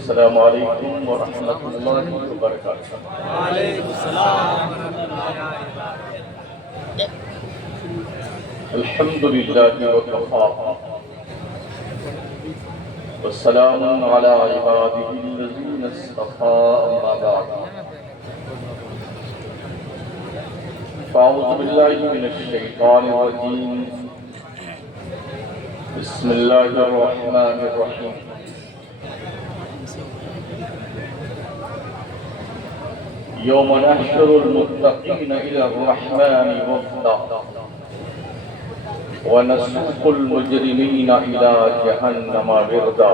السلام علیکم ورحمۃ اللہ وبرکاتہ۔ وعلیکم السلام۔ الحمد للہ وکفا والسلام علی عبادہ الذین اصطفی، اما بعد فاعوذ باللہ من الشیطان الرجیم، بسم اللہ الرحمن الرحیم۔ یوم نحشر المتقین الی الرحمن وفدا ونسوق المجرمین الی جہنم وردا۔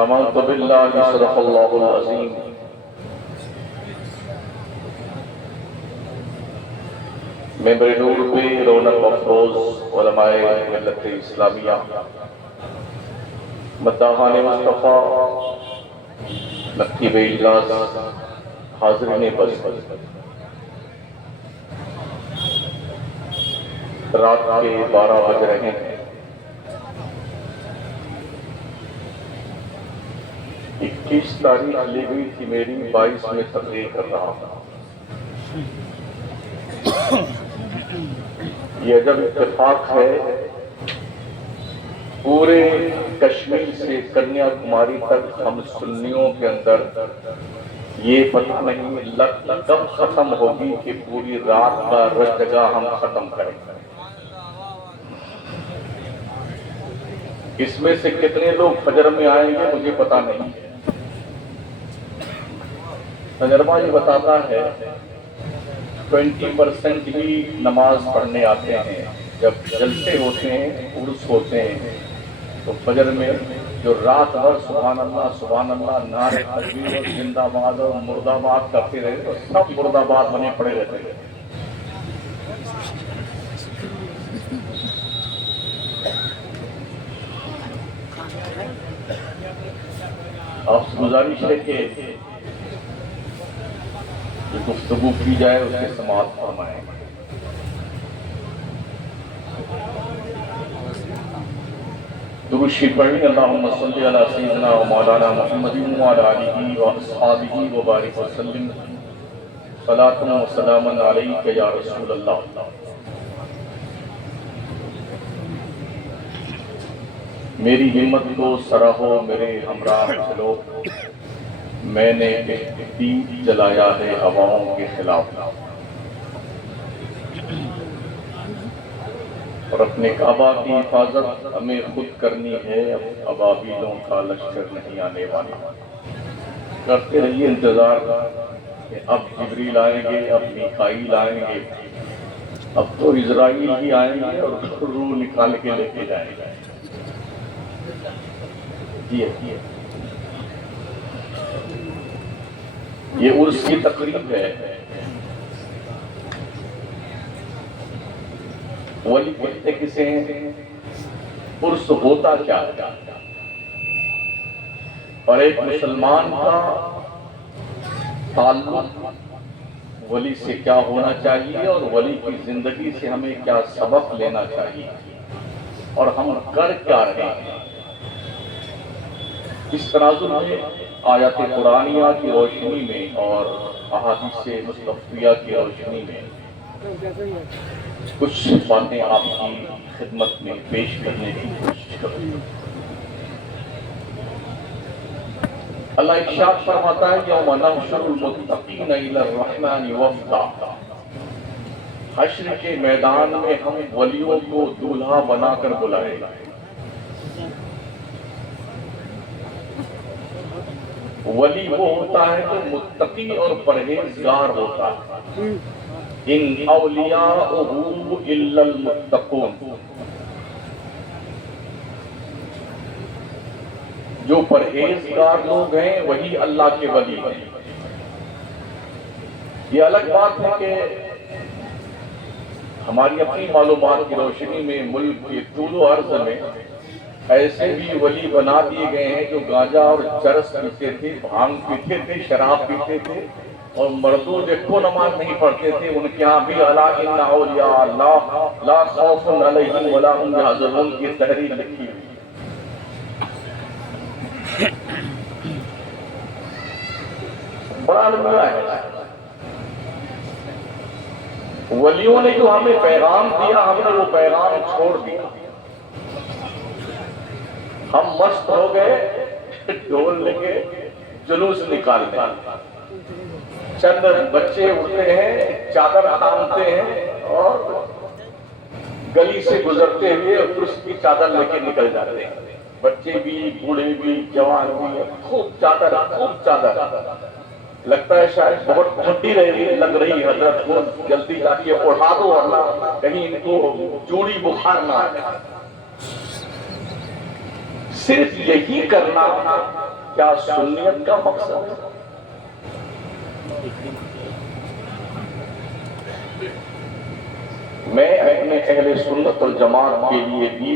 آمنت باللہ، صدق اللہ العظیم۔ ممبر نور پہ رونق افروز علماء ملت اسلامیہ، مداحان مصطفیٰ، نقیب اجلاس، حاضرین بس، رات کے 12 بج رہے ہیں۔ 21 تاریخ لی ہوئی تھی میری، 22 میں تقریر کر رہا تھا۔ یہ عجب اتفاق ہے، پورے کشمیر سے کنیا کماری تک ہم سنیوں کے اندر یہ پتہ نہیں لت کب ختم ہوگی کہ پوری رات کا رجگا ہم ختم کریں۔ اس میں سے کتنے لوگ فجر میں آئیں گے مجھے پتہ نہیں ہے۔ تجربہ یہ بتاتا ہے 20% ہی نماز پڑھنے آتے ہیں۔ جب جلسے ہوتے ہیں، عرس ہوتے ہیں، تو فجر میں جو رات بھر سبحان اللہ نعرے تکبیر اور زندہ باد اور مرد آباد کرتے رہے، تو سب مرد آباد بنے پڑے رہتے ہیں۔ آپ سے گزارش ہے کہ جو گفتگو کی جائے اس کے سماعت فرمائیں۔ درود شریف پڑھیں۔ اللہم صلی علی سیدنا و مولانا محمد و علی آلہ و اصحابہ و بارک وسلم، صلاۃ و سلام علیک یا رسول اللہ۔ میری ہمت کو سراہو، میرے ہمراہ چلو، میں نے دین جلایا ہے ہواؤں کے خلاف، اور اپنے کعبہ کی حفاظت ہمیں خود کرنی ہے، اب ابابیلوں کا لشکر نہیں آنے والا۔ کرتے رہیے انتظار کہ اب جبریل آئیں گے، اب میکائیل آئیں گے، اب تو اسرائیل ہی آئیں گے اور روح نکال کے لے کے جائیں گے۔ یہ عرس کی تقریب ہے۔ ولی کہتے کسے ہیں، عرس ہوتا کیا ہے، اور ایک مسلمان کا تعلق ولی سے کیا ہونا چاہیے، اور ولی کی زندگی سے ہمیں کیا سبق لینا چاہیے، اور ہم کر کیا رہے ہیں۔ اس تناظر میں آیات قرآنیہ کی روشنی میں اور احادیث مصطفیہ کی روشنی میں کچھ باتیں آپ کی خدمت میں پیش کرنے کی کوشش کروں۔ اللہ ارشاد فرماتا ہے، یوم نحشر المتقین الی الرحمن وفدا۔ حشر کے میدان میں ہم ولیوں کو دولہا بنا کر بلائیں گے۔ ولی وہ ہوتا ہے جو متقی اور پرہیزگار ہوتا ہے۔ ان اولیاءہ الا المتقون، جو پرہیزگار لوگ ہیں وہی اللہ کے ولی ہیں۔ یہ الگ بات ہے کہ ہماری اپنی معلومات کی روشنی میں ملک کے طول و عرض میں ایسے بھی ولی بنا دیے گئے ہیں جو گانجا اور چرس پیتے تھے، بھانگ پیتے تھے، شراب پیتے تھے، اور مردوں دیکھو نماز نہیں پڑھتے تھے، ان کے ہاں بھی الا ان اولیاء اللہ لا خوف علیہم ولا هم یحزنون کی تحریر لکھی ہوئی۔ بڑا المیہ ہے۔ ولیوں نے جو ہمیں پیغام دیا ہم نے وہ پیغام چھوڑ دیا، ہم مست ہو گئے، ڈھول لے کے جلوس نکالتے ہیں، چند بچے اٹھتے ہیں، چادر تانتے ہیں اور گلی سے گزرتے ہوئے اس کی چادر لے کے نکل جاتے ہیں، بچے بھی، بوڑھے بھی، جوان بھی، خوب چادر، خوب چادر۔ لگتا ہے شاید بہت ٹھنڈی لگ رہی حضرت کو، جلدی جا کے اڑا دو ورنہ کہیں ان کو جوڑی بخار نہ آئے۔ صرف یہی کرنا کیا سنیت کا مقصد ہے؟ میں اپنے اہل سنت والجماعت کے لیے بھی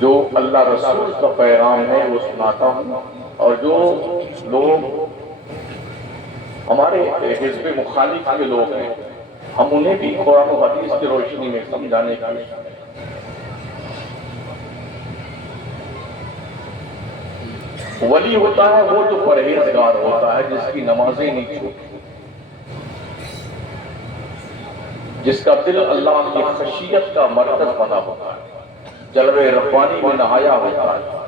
جو اللہ رسول کا پیغام ہے وہ سناتا ہوں، اور جو لوگ ہمارے حزب مخالف کے لوگ ہیں ہم انہیں بھی قرآن و حدیث کی روشنی میں سمجھانے کا۔ ولی ہوتا ہے وہ جو پرہیزگار ہوتا ہے، جس کی نمازیں نہیں چھوٹتی، جس کا دل اللہ کی خشیت کا مرکز بنا ہوتا ہے، جلوے ربانی میں نہایا ہوتا ہے۔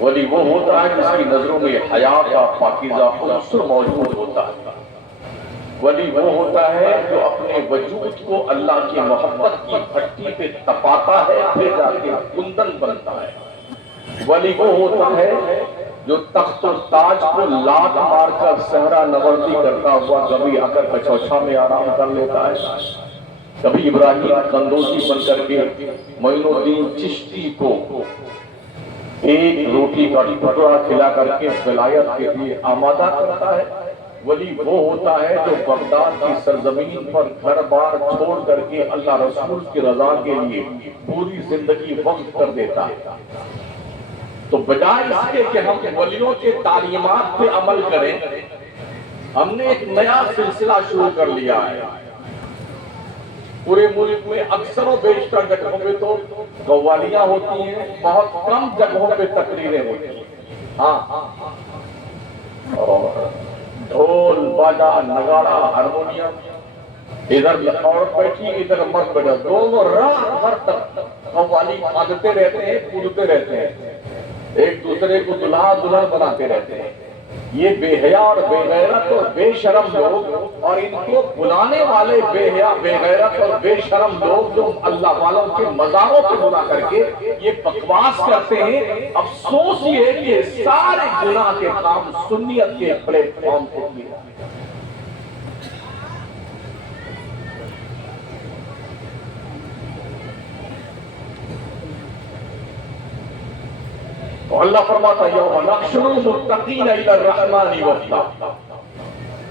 ولی وہ ہوتا ہے جس کی نظروں میں حیا کا پاکیزہ عنصر موجود ہوتا ہے۔ ولی وہ ہوتا ہے جو اپنے وجود کو اللہ کی محبت کی بھٹی پہ تپاتا ہے، پھر جا کے کندن بنتا ہے۔ ولی وہ ہوتا ہے جو تخت و تاج کو لات مار کر صحرا نوردی کرتا ہوا کبھی آ کر کچوچھا میں آرام کر لیتا ہے، کبھی ابراہیم قندوزی بن کر کے معین الدین چشتی کو ایک روٹی کا ٹکڑا کھلا کر کے ولایت کے لیے آمادہ کرتا ہے۔ ولی وہ ہوتا ہے جو بغداد کی سرزمین پر گھر بار چھوڑ کر کے اللہ رسول کی رضا کے لیے پوری زندگی وقف کر دیتا ہے۔ تو بجائے اس کے کہ ہم ولیوں کے تعلیمات پہ عمل کریں، ہم نے ایک نیا سلسلہ شروع کر لیا ہے۔ پورے ملک میں اکثر و بیشتر جگہوں پہ تو قوالیاں ہوتی ہیں، بہت کم جگہوں پہ تقریریں ہوتی ہیں۔ ہاں، اور ڈھول باجا نگاڑا ہارمونیم، ادھر عورت بیٹھی ادھر مرد بیٹھا، دونوں رات بھر تک قوالی باندھتے رہتے ہیں، کودتے رہتے ہیں، ایک دوسرے کو دلہا دلہن بناتے رہتے ہیں۔ یہ بے حیا اور بے غیرت اور بے شرم لوگ، اور ان کو بلانے والے بے حیا بے غیرت اور بے شرم لوگ جو اللہ والوں کے مزاروں پہ بلا کر کے یہ بکواس کرتے ہیں۔ افسوس یہ ہے کہ سارے گناہ کے کام سنیت کے پلیٹ فارم پہ کیے جاتے ہیں۔ تو اللہ فرماتا یوم نحشر المتقین الی الرحمن وفدا،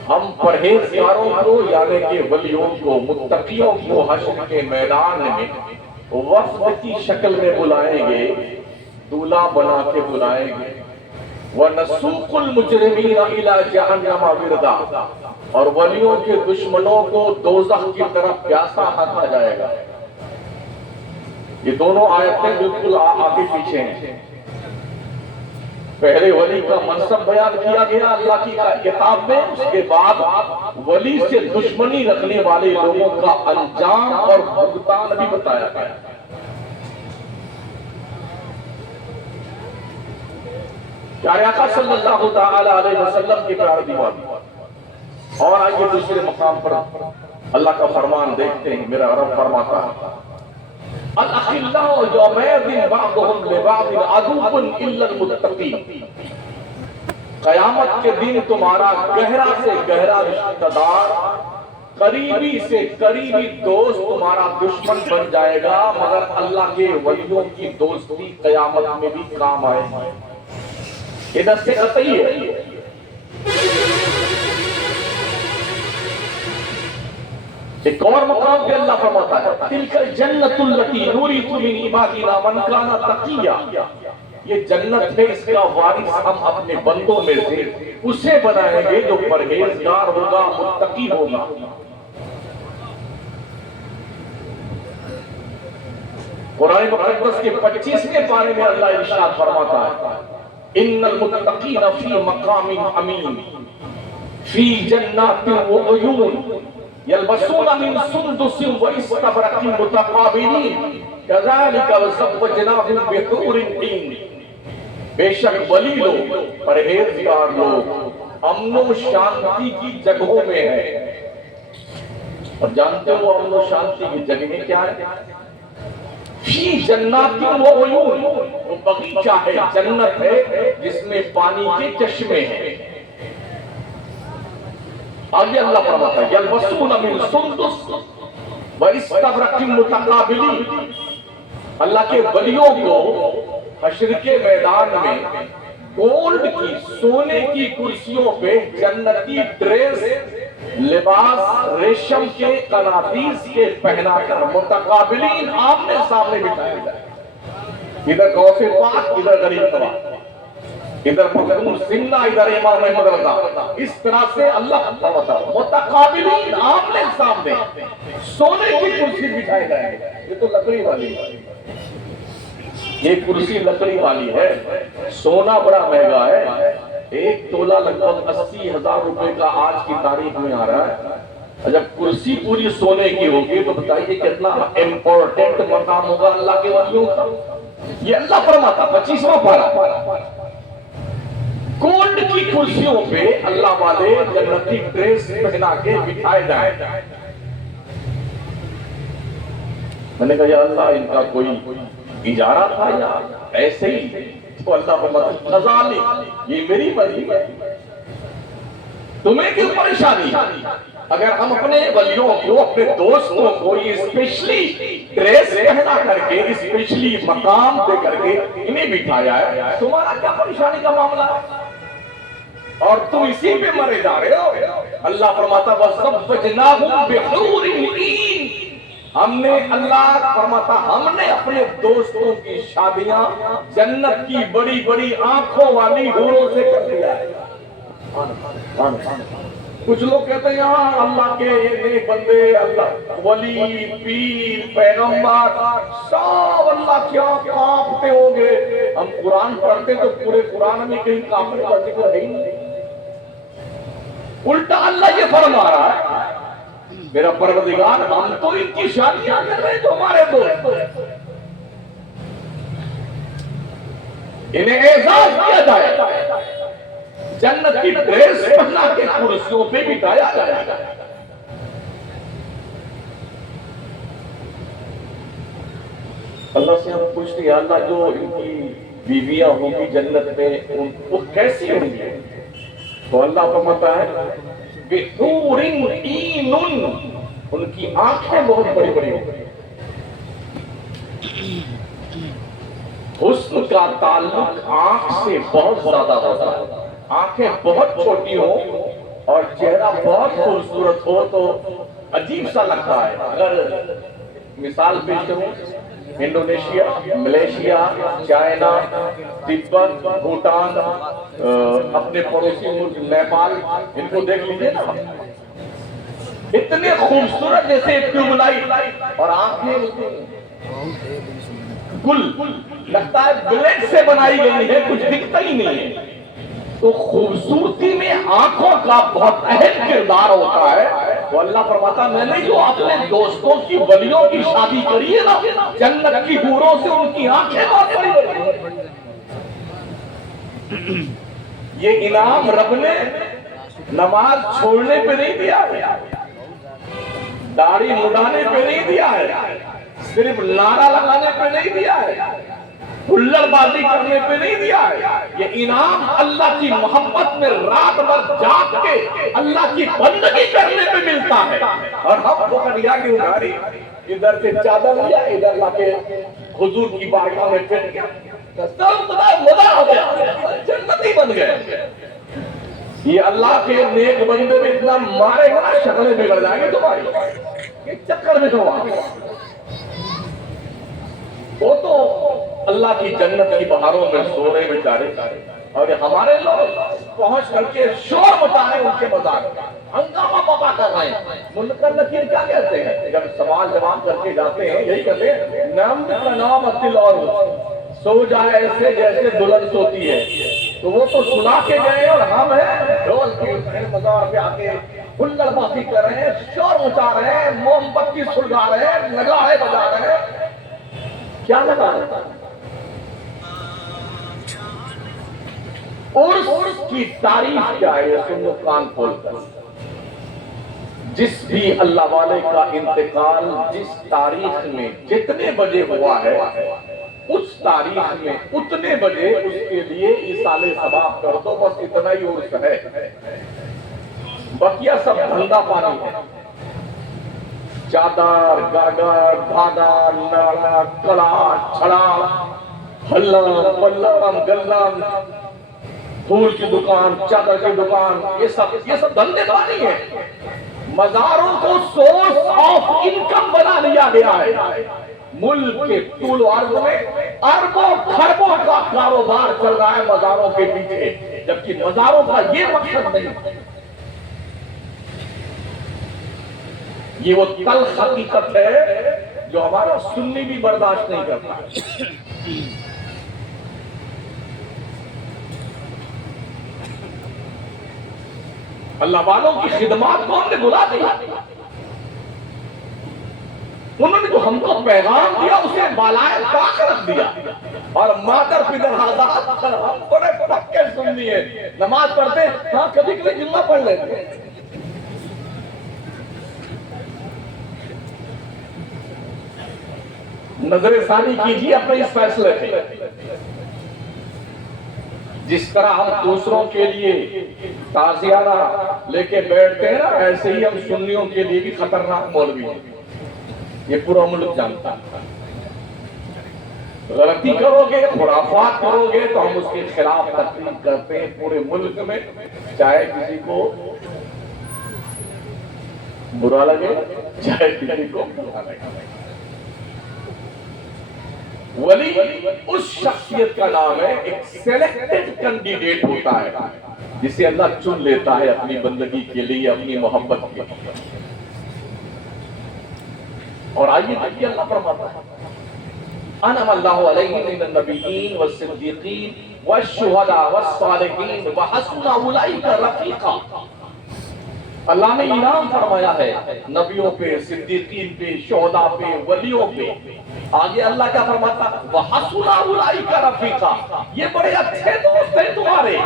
ہم پرہیزگاروں کو یعنی کہ ولیوں کو، متقیوں کو حشر کے میدان میں وفد کی شکل میں بلائیں گے، دولہا بنا کے بلائیں گے۔ وَنَسُوقُ الْمُجْرِمِينَ إِلَى جَهَنَّمَ وِرْدًا، اور ولیوں کے دشمنوں کو دوزخ کی طرف پیاسا ہانکا جائے گا۔ یہ دونوں آیتیں بالکل آگے پیچھے ہیں۔ پہلے ولی کا منصب بیان کیا گیا اللہ کی کتاب میں، اس کے بعد ولی سے دشمنی رکھنے والے لوگوں کا انجام اور بھگتان بھی بتایا گیا۔ پیارے آقا صلی اللہ تعالی علیہ وسلم کی پیار دیوانی۔ اور آئیے دوسرے مقام پر اللہ کا فرمان دیکھتے ہیں۔ میرا رب فرماتا ہے الاخلاء یومئذ بعضهم لبعض عدو الا المتقین، قیامت کے دن تمہارا گہرا سے گہرا رشتہ دار، قریبی سے قریبی دوست تمہارا دشمن بن جائے گا، مگر اللہ کے ولیوں کی دوستی قیامت میں بھی کام آئے گی۔ یہ دست قطعی ہے۔ ایک اور مقام پہ اللہ فرماتا ہے تلک الجنت التی نوریث من عبادنا من کان تقیا، یہ جنت ہے، اس کا وارث ہم اپنے بندوں میں سے اسے بنائیں گے جو پرہیزگار ہوگا، متقی ہوگا۔ قرآن مقدس کے 25ویں پارے میں اللہ ارشاد فرماتا ہے ان المتقین فی مقام امین فی جنات و عیون یلبسون من سندس و استبرق متقابلین کذالک وزوجناہم بحور عین. بے شک ولی لوگ، پرہیزگار لوگ امن و شانتی کی جگہوں میں ہے. اور جانتے ہو امن و شانتی کی جگہیں کیا ہے؟ فی جنات و عیون، وہ بغیچہ ہے، جنت ہے جس میں پانی کے چشمے ہیں. آگے اللہ فرماتا ہے یلبسون من سندس و استبرق متقابلین. اللہ کے ولیوں کو حشر کے میدان میں گولڈ کی، سونے کی کرسیوں پہ جنتی ڈریس، لباس ریشم کے قنادیس کے پہنا کر متقابلین آمنے سامنے بٹھائے جائے. ادھر غوث پاک، ادھر غریب نواز، ادھر مخدوم سنہ، ادھر امام احمد رضا. اس طرح سے اللہ متقابلین آمنے سامنے سونے کی کرسی بٹھائے جائیں. یہ تو لکڑی والی ہے، یہ کرسی لکڑی والی ہے. سونا بڑا مہنگا ہے، 1 تولہ لگ بھگ 80,000 روپے کا آج کی تاریخ میں آ رہا ہے. جب کرسی پوری سونے کی ہوگی تو بتائیے کتنا امپورٹنٹ مقام ہوگا اللہ کے ولیوں کا. یہ اللہ فرماتا 25واں پارہ. گولڈ کی کرسیوں پہ اللہ والے جنتی ڈریس پہنا کے بٹھائے جائیں. میں نے کہا یا اللہ ان کا کوئی اجارہ تھا یا ایسے ہی؟ تو اللہ فرماتا کذالک، یہ میری مرضی ہے، تمہیں کیوں پریشانی؟ اگر ہم اپنے ولیوں کو، اپنے دوستوں کو یہ اسپیشلی ڈریس پہنا کر کے، اسپیشلی مقام دے کر کے انہیں بٹھایا ہے، تمہارا کیا پریشانی کا معاملہ ہے؟ اور تم اسی پہ مرے جا رہے ہو. اللہ فرماتا وَزَوَّجْنَاهُمْ بِحُورٍ عِینٍ. ہم نے، اللہ فرماتا ہم نے اپنے دوستوں کی شادیاں جنت کی بڑی بڑی آنکھوں والی حوروں سے کر دیا ہے. کچھ لوگ کہتے ہیں یہاں اللہ کے یہ نیک بندے، اللہ ولی، پیر، پیغمبر سب اللہ کیا کانپتے ہوں گے. ہم قرآن پڑھتے تو پورے قرآن میں کہیں کانپنے کا ذکر ہے ہی نہیں. الٹا اللہ یہ فرما رہا ہے میرا پروردگار ہم تو ان کی شادیاں کر رہے ہیں تو ہمارے دوست، انہیں اعزاز کیا جائے، جنت کی ڈریس پہنا کے کرسیوں پہ بٹھایا جائے گا. اللہ سے ہم پوچھتے ہیں اللہ جو ان کی بیویاں ہوں گی جنت میں وہ کیسی ہوں گی؟ تو اللہ فرماتا ہے بِحُورٍ عِینٍ، ان کی آنکھیں بہت بڑی بڑی ہوں گی. حسن کا تعلق آنکھ سے بہت زیادہ ہوتا ہے. آنکھیں بہت چھوٹی ہوں اور چہرہ بہت خوبصورت ہو تو عجیب سا لگتا ہے. اگر مثال پیش کروں، انڈونیشیا، ملیشیا، چائنا، تبت، بھوٹان، اپنے پڑوسی ملک نیپال، ان کو دیکھ لیجئے نا، اتنے خوبصورت جیسے ٹیوب لائٹ، اور آنکھیں گل لگتا ہے بلیڈ سے بنائی گئی ہے، کچھ دکھتا ہی نہیں ہے. تو خوبصورتی میں آنکھوں کا بہت اہم کردار ہوتا ہے. تو اللہ فرماتا میں نے جو اپنے دوستوں کی ولیوں کی شادی کری ہے نا جنت کی حوروں سے، ان کی آنکھیں بہت بڑی بڑی. یہ انعام رب نے نماز چھوڑنے پہ نہیں دیا ہے، داڑھی مڈانے پہ نہیں دیا ہے، صرف نعرہ لگانے پہ نہیں دیا ہے، ہلڑ بازی کرنے پہ نہیں دیا ہے. یہ انعام اللہ کی محبت میں رات بھر جاگ کے اللہ کی بندگی کرنے پہ ملتا ہے. اور ہم بکریا کی اٹھاری ادھر سے چادر لیا، ادھر لا کے حضور کی بارگاہ میں پھر گیا، مزہ ہو گیا، جنتی بن گئے. یہ اللہ کے نیک بندے میں اتنا مارے گا شکلیں بگڑ جائیں گے تمہاری. یہ چکر میں تو وہ تو اللہ کی جنت کی بہاروں میں سو رہے بیچارے، اور ہمارے لوگ پہنچ کر کے شور مچا رہے ان کے مزار. ہنگامہ پاپا کر رہے ہیں. منکر نکیر کیا کہتے ہیں جب سوال جواب کر کے جاتے ہیں؟ یہی کہتے ہیں نام کا نام دل اور سو جائے ایسے جیسے دلہن سوتی ہے. تو وہ تو سنا کے گئے اور ہم ہیں ڈھول کے مزار پہ آ کے ہلڑ بازی کر رہے ہیں، شور مچا رہے ہیں، موم بتی سلگا رہے ہیں، نگاہیں بجا رہے ہیں. کیا لگا رہے ہیں؟ عرس کی تاریخ کیا ہے؟ سنو کان کھول کر. جس بھی اللہ والے کا انتقال جس تاریخ میں جتنے بجے ہوا ہے اس تاریخ میں اتنے بجے اس کے لیے ایصال ثواب کر دو. بس اتنا ہی عرس ہے، بقیہ سب دھندا پانی ہے. چادر گاگر دھاگا ناڑا کڑا چھڑا ہلم پلم گلم پھول کی دکان چادر کی دکان یہ سب دھندے پانی ہے. مزاروں کو سورس آف انکم بنا لیا گیا ہے. ملک کے طول و عرض میں اربوں خربوں کا کاروبار چل رہا ہے مزاروں کے پیچھے، جبکہ مزاروں کا یہ مقصد نہیں. یہ وہ تلخ حقیقت ہے جو ہمارا سنی بھی برداشت نہیں کرتا. اللہ والوں کی خدمات کو ہم نے بلا دیا. انہوں نے جو ہم کو پیغام دیا اسے بالائے طاق رکھ دیا اور مادر پدر آزاد کر ہم بڑے پکے سنی ہے. نماز پڑھتے ہاں کبھی کبھی جمعہ پڑھ لیتے. نظر ثانی کیجیے اپنے اس فیصلے پہ. جس طرح ہم دوسروں کے لیے تعزیانہ لے کے بیٹھتے ہیں نا، ایسے ہی ہم سنیوں کے لیے بھی خطرناک مولوی ہیں. یہ پورا ملک جانتا ہے. غلطی کرو گے خرافات کرو گے تو ہم اس کے خلاف تقریر کرتے ہیں پورے ملک میں، چاہے کسی کو برا لگے چاہے کسی کو برا لگے. ولی اس شخصیت کا نام ہے ایک سیلیکٹڈ کینڈیڈیٹ ہوتا ہے جسے اللہ چن لیتا ہے اپنی بندگی کے لیے، اپنی محبت کے لیے. اور آئیے دیکھیے اللہ فرماتا ہے انعم اللہ علیہم من النبیین والصدیقین والشہداء والصالحین وحسن اولئک رفیقا. اللہ نے انعام فرمایا ہے نبیوں پہ، صدیقین پہ، شہداء پہ، ولیوں پہ. آگے اللہ کیا فرماتا ہے وحسن اولئک رفیقا. یہ بڑے اچھے دوست ہیں تمہارے.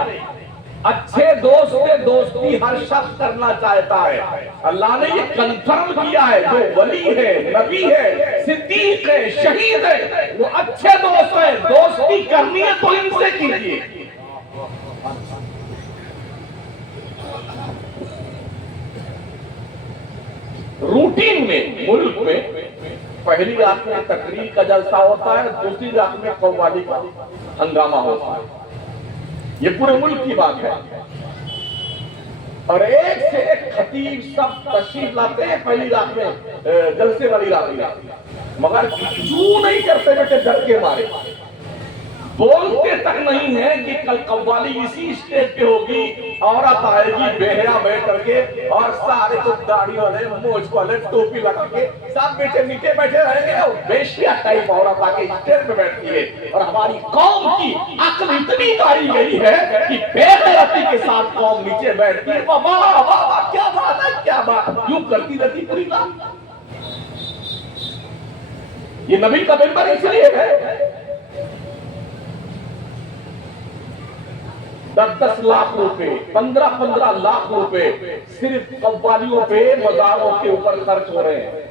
اچھے دوست سے دوستی ہر شخص کرنا چاہتا ہے. اللہ نے یہ کنفرم کیا ہے جو ولی ہے، نبی ہے، صدیق ہے، شہید ہے، وہ اچھے دوست ہیں. دوستی کرنی ہے تو ان سے کیجیے. روٹین میں ملک میں پہلی رات میں تقریر کا جلسہ ہوتا ہے، دوسری رات میں قوالی کا ہنگامہ ہوتا ہے. یہ پورے ملک کی بات ہے. اور ایک سے ایک خطیب سب تشریف لاتے ہیں پہلی رات میں جلسے والی رات میں، مگر کیوں نہیں کرتے بیٹے ڈر کے مارے. بولتے تک نہیں ہے کہ کل قوالی اسی اسٹیج پہ ہوگی، عورت آئے گی بے حیا بیٹھ کر کے اور سارے تو داڑھی والے موچھ والے ٹوپی لگا کے سب بیٹے نیچے بیٹھے رہیں گے. اور بیشیا ٹائپ عورت آ کے اسٹیج پہ بیٹھتی ہے. اور ہماری قوم کی عقل اتنی ماری گئی ہے کہ بے غیرتی کے ساتھ قوم نیچے بیٹھتی ہے. واہ واہ واہ کیا بات ہے، کیا بات، یوں کرتی رہتی پوری رات. یہ نبی کا ممبر اس لیے ہے 10 لاکھ روپے 15 لاکھ روپے صرف قوالیوں پہ مزاروں کے اوپر خرچ ہو رہے ہیں.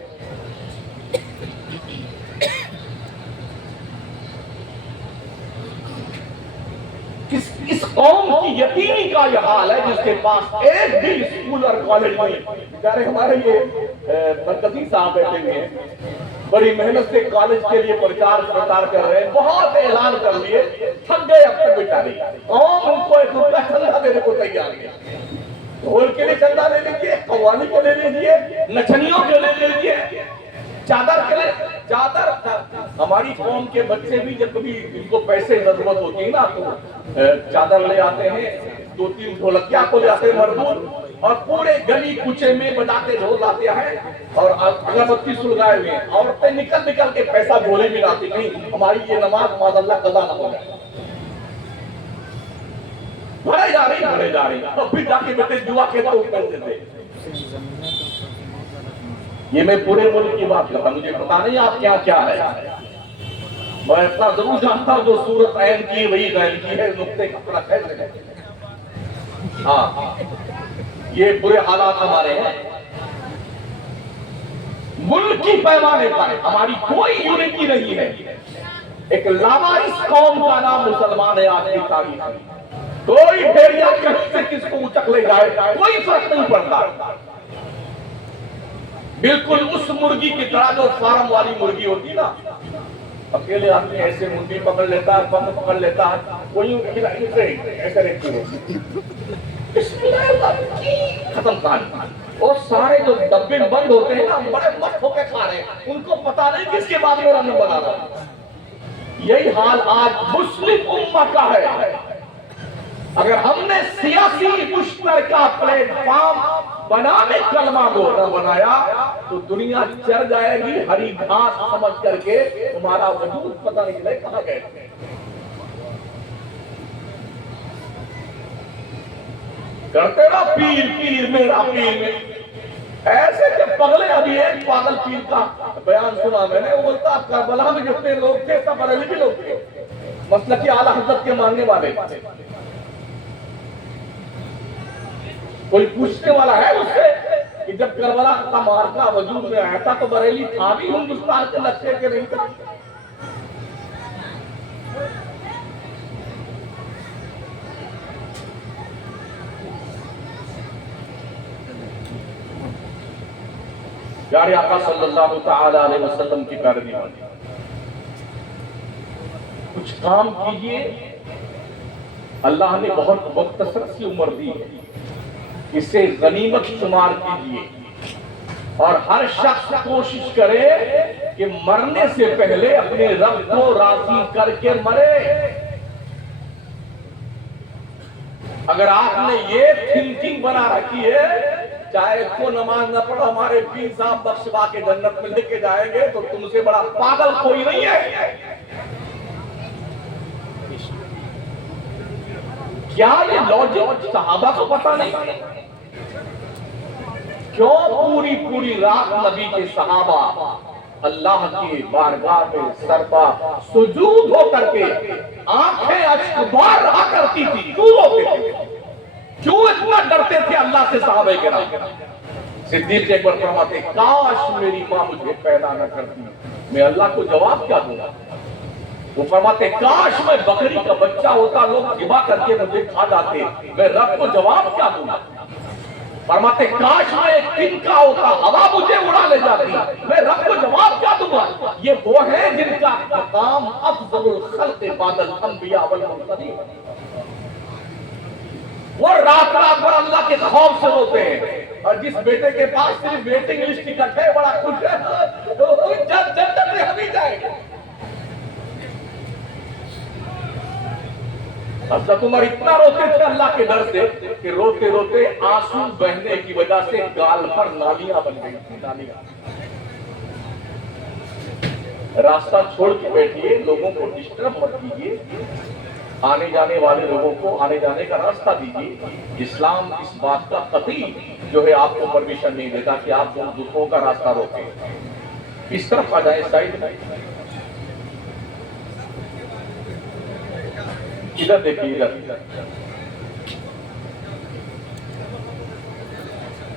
اس قوم کی یتیمی کا یہ حال ہے جس کے پاس ایک بھی اسکول اور کالج نہیں. بیچارے ہمارے یہ مرکزی صاحب بیٹھے ہوئے ہیں، بڑی محنت سے کالج کے لیے پرچار کر رہے ہیں، بہت اعلان کر لیے، تھک گئے. اب تک بیچارے قوم ان کو 1 روپیہ چندہ دینے کو تیار ہے. ڈھول کے لیے چندہ لے لیجیے، قوالی کے لے لیجیے، نچنیوں کے لے لیجیے، چادر کے لیے چادر. ہماری قوم کے بچے بھی جب کبھی ان کو پیسے ضرورت ہوتی ہے نا تو چادر لے آتے ہیں، 2-3 ڈھولکیا کو لے آتے ہیں مردود، اور پورے گلی کوچے میں بجاتے ڈھول لاتے ہیں اور اگربتی سلگائے ہوئے ہیں. عورتیں نکل نکل کے پیسہ گھولے میں لاتی نہیں ہماری یہ نماز معاذ قضا نہ ہو جائے. بڑھے جا رہی اور پھر جا کے بیٹے جوا کے تو پیسے دے. یہ میں پورے ملک کی بات کرتا ہوں, مجھے پتا نہیں آپ کیا ہے. میں اتنا ضرور جانتا ہوں جو صورت عین کی وہی غین کی ہے, نقطے کا فرق ہے. ہاں یہ برے حالات ہمارے ہیں. ملک کی پیمانے پر ہماری کوئی یونٹی نہیں ہے. ایک لاوارث قوم کا نام مسلمان ہے. آج کی تاریخ میں کوئی بھیڑیا کہیں سے کس کو اچک لے جائے کوئی فرق نہیں پڑتا. بالکل اس مرغی کی طرح جو فارم والی مرغی ہوتی نا, اکیلے آدمی ایسے منڈی پکڑ لیتا ہے, بند پکڑ لیتا ہے, کوئی ایسے رکھتی ہوتی ختم کہانی. اور سارے جو ڈبے بند ہوتے ہیں نا بڑے مست ہو کے کھا رہے ہیں, ان کو پتا نہیں کس کے بعد میں رنگ بنا رہا. یہی حال آج مسلم امت کا ہے. اگر ہم نے سیاسی مشترکہ پلیٹ فارم بنانے کلمہ کو نہ بنایا تو دنیا چر جائے گی ہری گھاس سمجھ کر کے. تمہارا وجود پتہ نہیں چلے کہاں گئے. کرتے نا پیر پیر میرا پیر میں ایسے کہ پگلے. ابھی ایک پاگل پیر کا بیان سنا میں نے, وہ بولتا کربلا میں جتنے لوگ تھے سب بریلوی بھی لوگ تھے, مسلکی اعلیٰ حضرت کے ماننے والے. کوئی پوچھنے والا ہے اس سے کہ جب کربلا کا معرکہ وجود میں آیا تھا تو بریلی تھا بھی ہندوستان کے نقشے کے نہیں تھا؟ پیارے آقا صلی اللہ تعالی علیہ وسلم کی پیروی مانی, کچھ کام کیجئے. اللہ نے بہت مختصر سی عمر دی ہے, اسے غنیمت شمار کیجئے اور ہر شخص کوشش کرے کہ مرنے سے پہلے اپنے رب کو راضی کر کے مرے. اگر آپ نے یہ تھنکنگ بنا رکھی ہے چاہے کو نماز نہ پڑھو ہمارے پیر صاحب بخشوا کے جنت میں لے کے جائیں گے, تو تم سے بڑا پاگل کوئی نہیں ہے. کیا یہ لاجک صحابہ کو پتہ نہیں؟ کیوں پوری رات نبی کے صحابہ اللہ کی بارگاہ میں سرپا سجود ہو کر کے آنکھیں اشکبار رہا کرتی تھی؟ کیوں روتے تھے؟ کیوں اتنا ڈرتے تھے اللہ سے صحابہ کرام؟ صدیق اکبر فرماتے کاش میری ماں مجھے پیدا نہ کرتی, میں اللہ کو جواب کیا دوں گا؟ وہ فرماتے کاش میں بکری کا بچہ ہوتا, لوگ ذبح کر کے مجھے کھا جاتے, میں رب کو جواب کیا دوں گا؟ فرماتے کاش میں ایک تنکا ہوتا, ہوا مجھے اڑا لے جاتی, میں رب کو جواب کیا دوں گا؟ یہ وہ ہیں جن کا مقام افضل الخلق بعد الانبیاء والمرسلین. وہ رات بھر اللہ کے خوف سے روتے ہیں, اور جس بیٹے کے پاس صرف ویٹنگ لسٹ ٹکٹ ہے بڑا خوش ہے, تو جنت میں ہم ہی جائیں گے. حضرت عمر اتنا روتے تھے اللہ کے ڈر سے کہ روتے روتے آنسو بہنے کی وجہ سے گال پر نالیاں بن گئی تھی. نالیاں. راستہ چھوڑ کے بیٹھیے, لوگوں کو ڈسٹرب مت کیجیے, آنے جانے والے لوگوں کو آنے جانے کا راستہ دیجیے. اسلام اس بات کا قطعی جو ہے آپ کو پرمیشن نہیں دیتا کہ آپ دوسروں کا راستہ روکیں. اس طرف آ جائیں, سائڈ میں ادھر دیکھیے. ادھر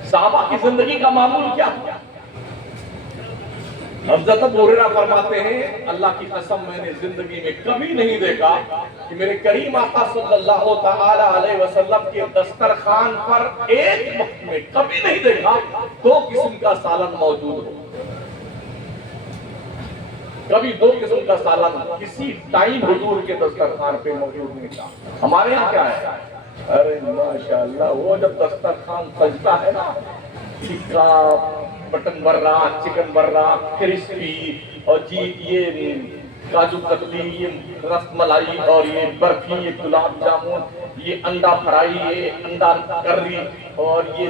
صحابہ کی زندگی کا معمول کیا تھا؟ حضرت ابو ہریرہ فرماتے ہیں اللہ کی قسم میں نے زندگی میں کبھی نہیں دیکھا کہ میرے کریم آقا صلی اللہ تعالی علیہ وسلم کے دسترخوان پر ایک وقت میں کبھی نہیں دیکھا دو قسم کا سالن موجود ہو. کبھی دو قسم کا سالن کسی ٹائم حضور کے دسترخوان پہ موجود نہیں تھا. ہمارے یہاں کیا ہے؟ ارے ماشاءاللہ وہ جب دسترخوان سجتا ہے نا, ٹکا, مٹن بر رہا, چکن بر رہا, کرسپی, اور جی یہ کاجو کتلی، یہ رس ملائی، اور یہ برفی، یہ گلاب جامن، یہ انڈا فرائی، یہ انڈا کری، اور یہ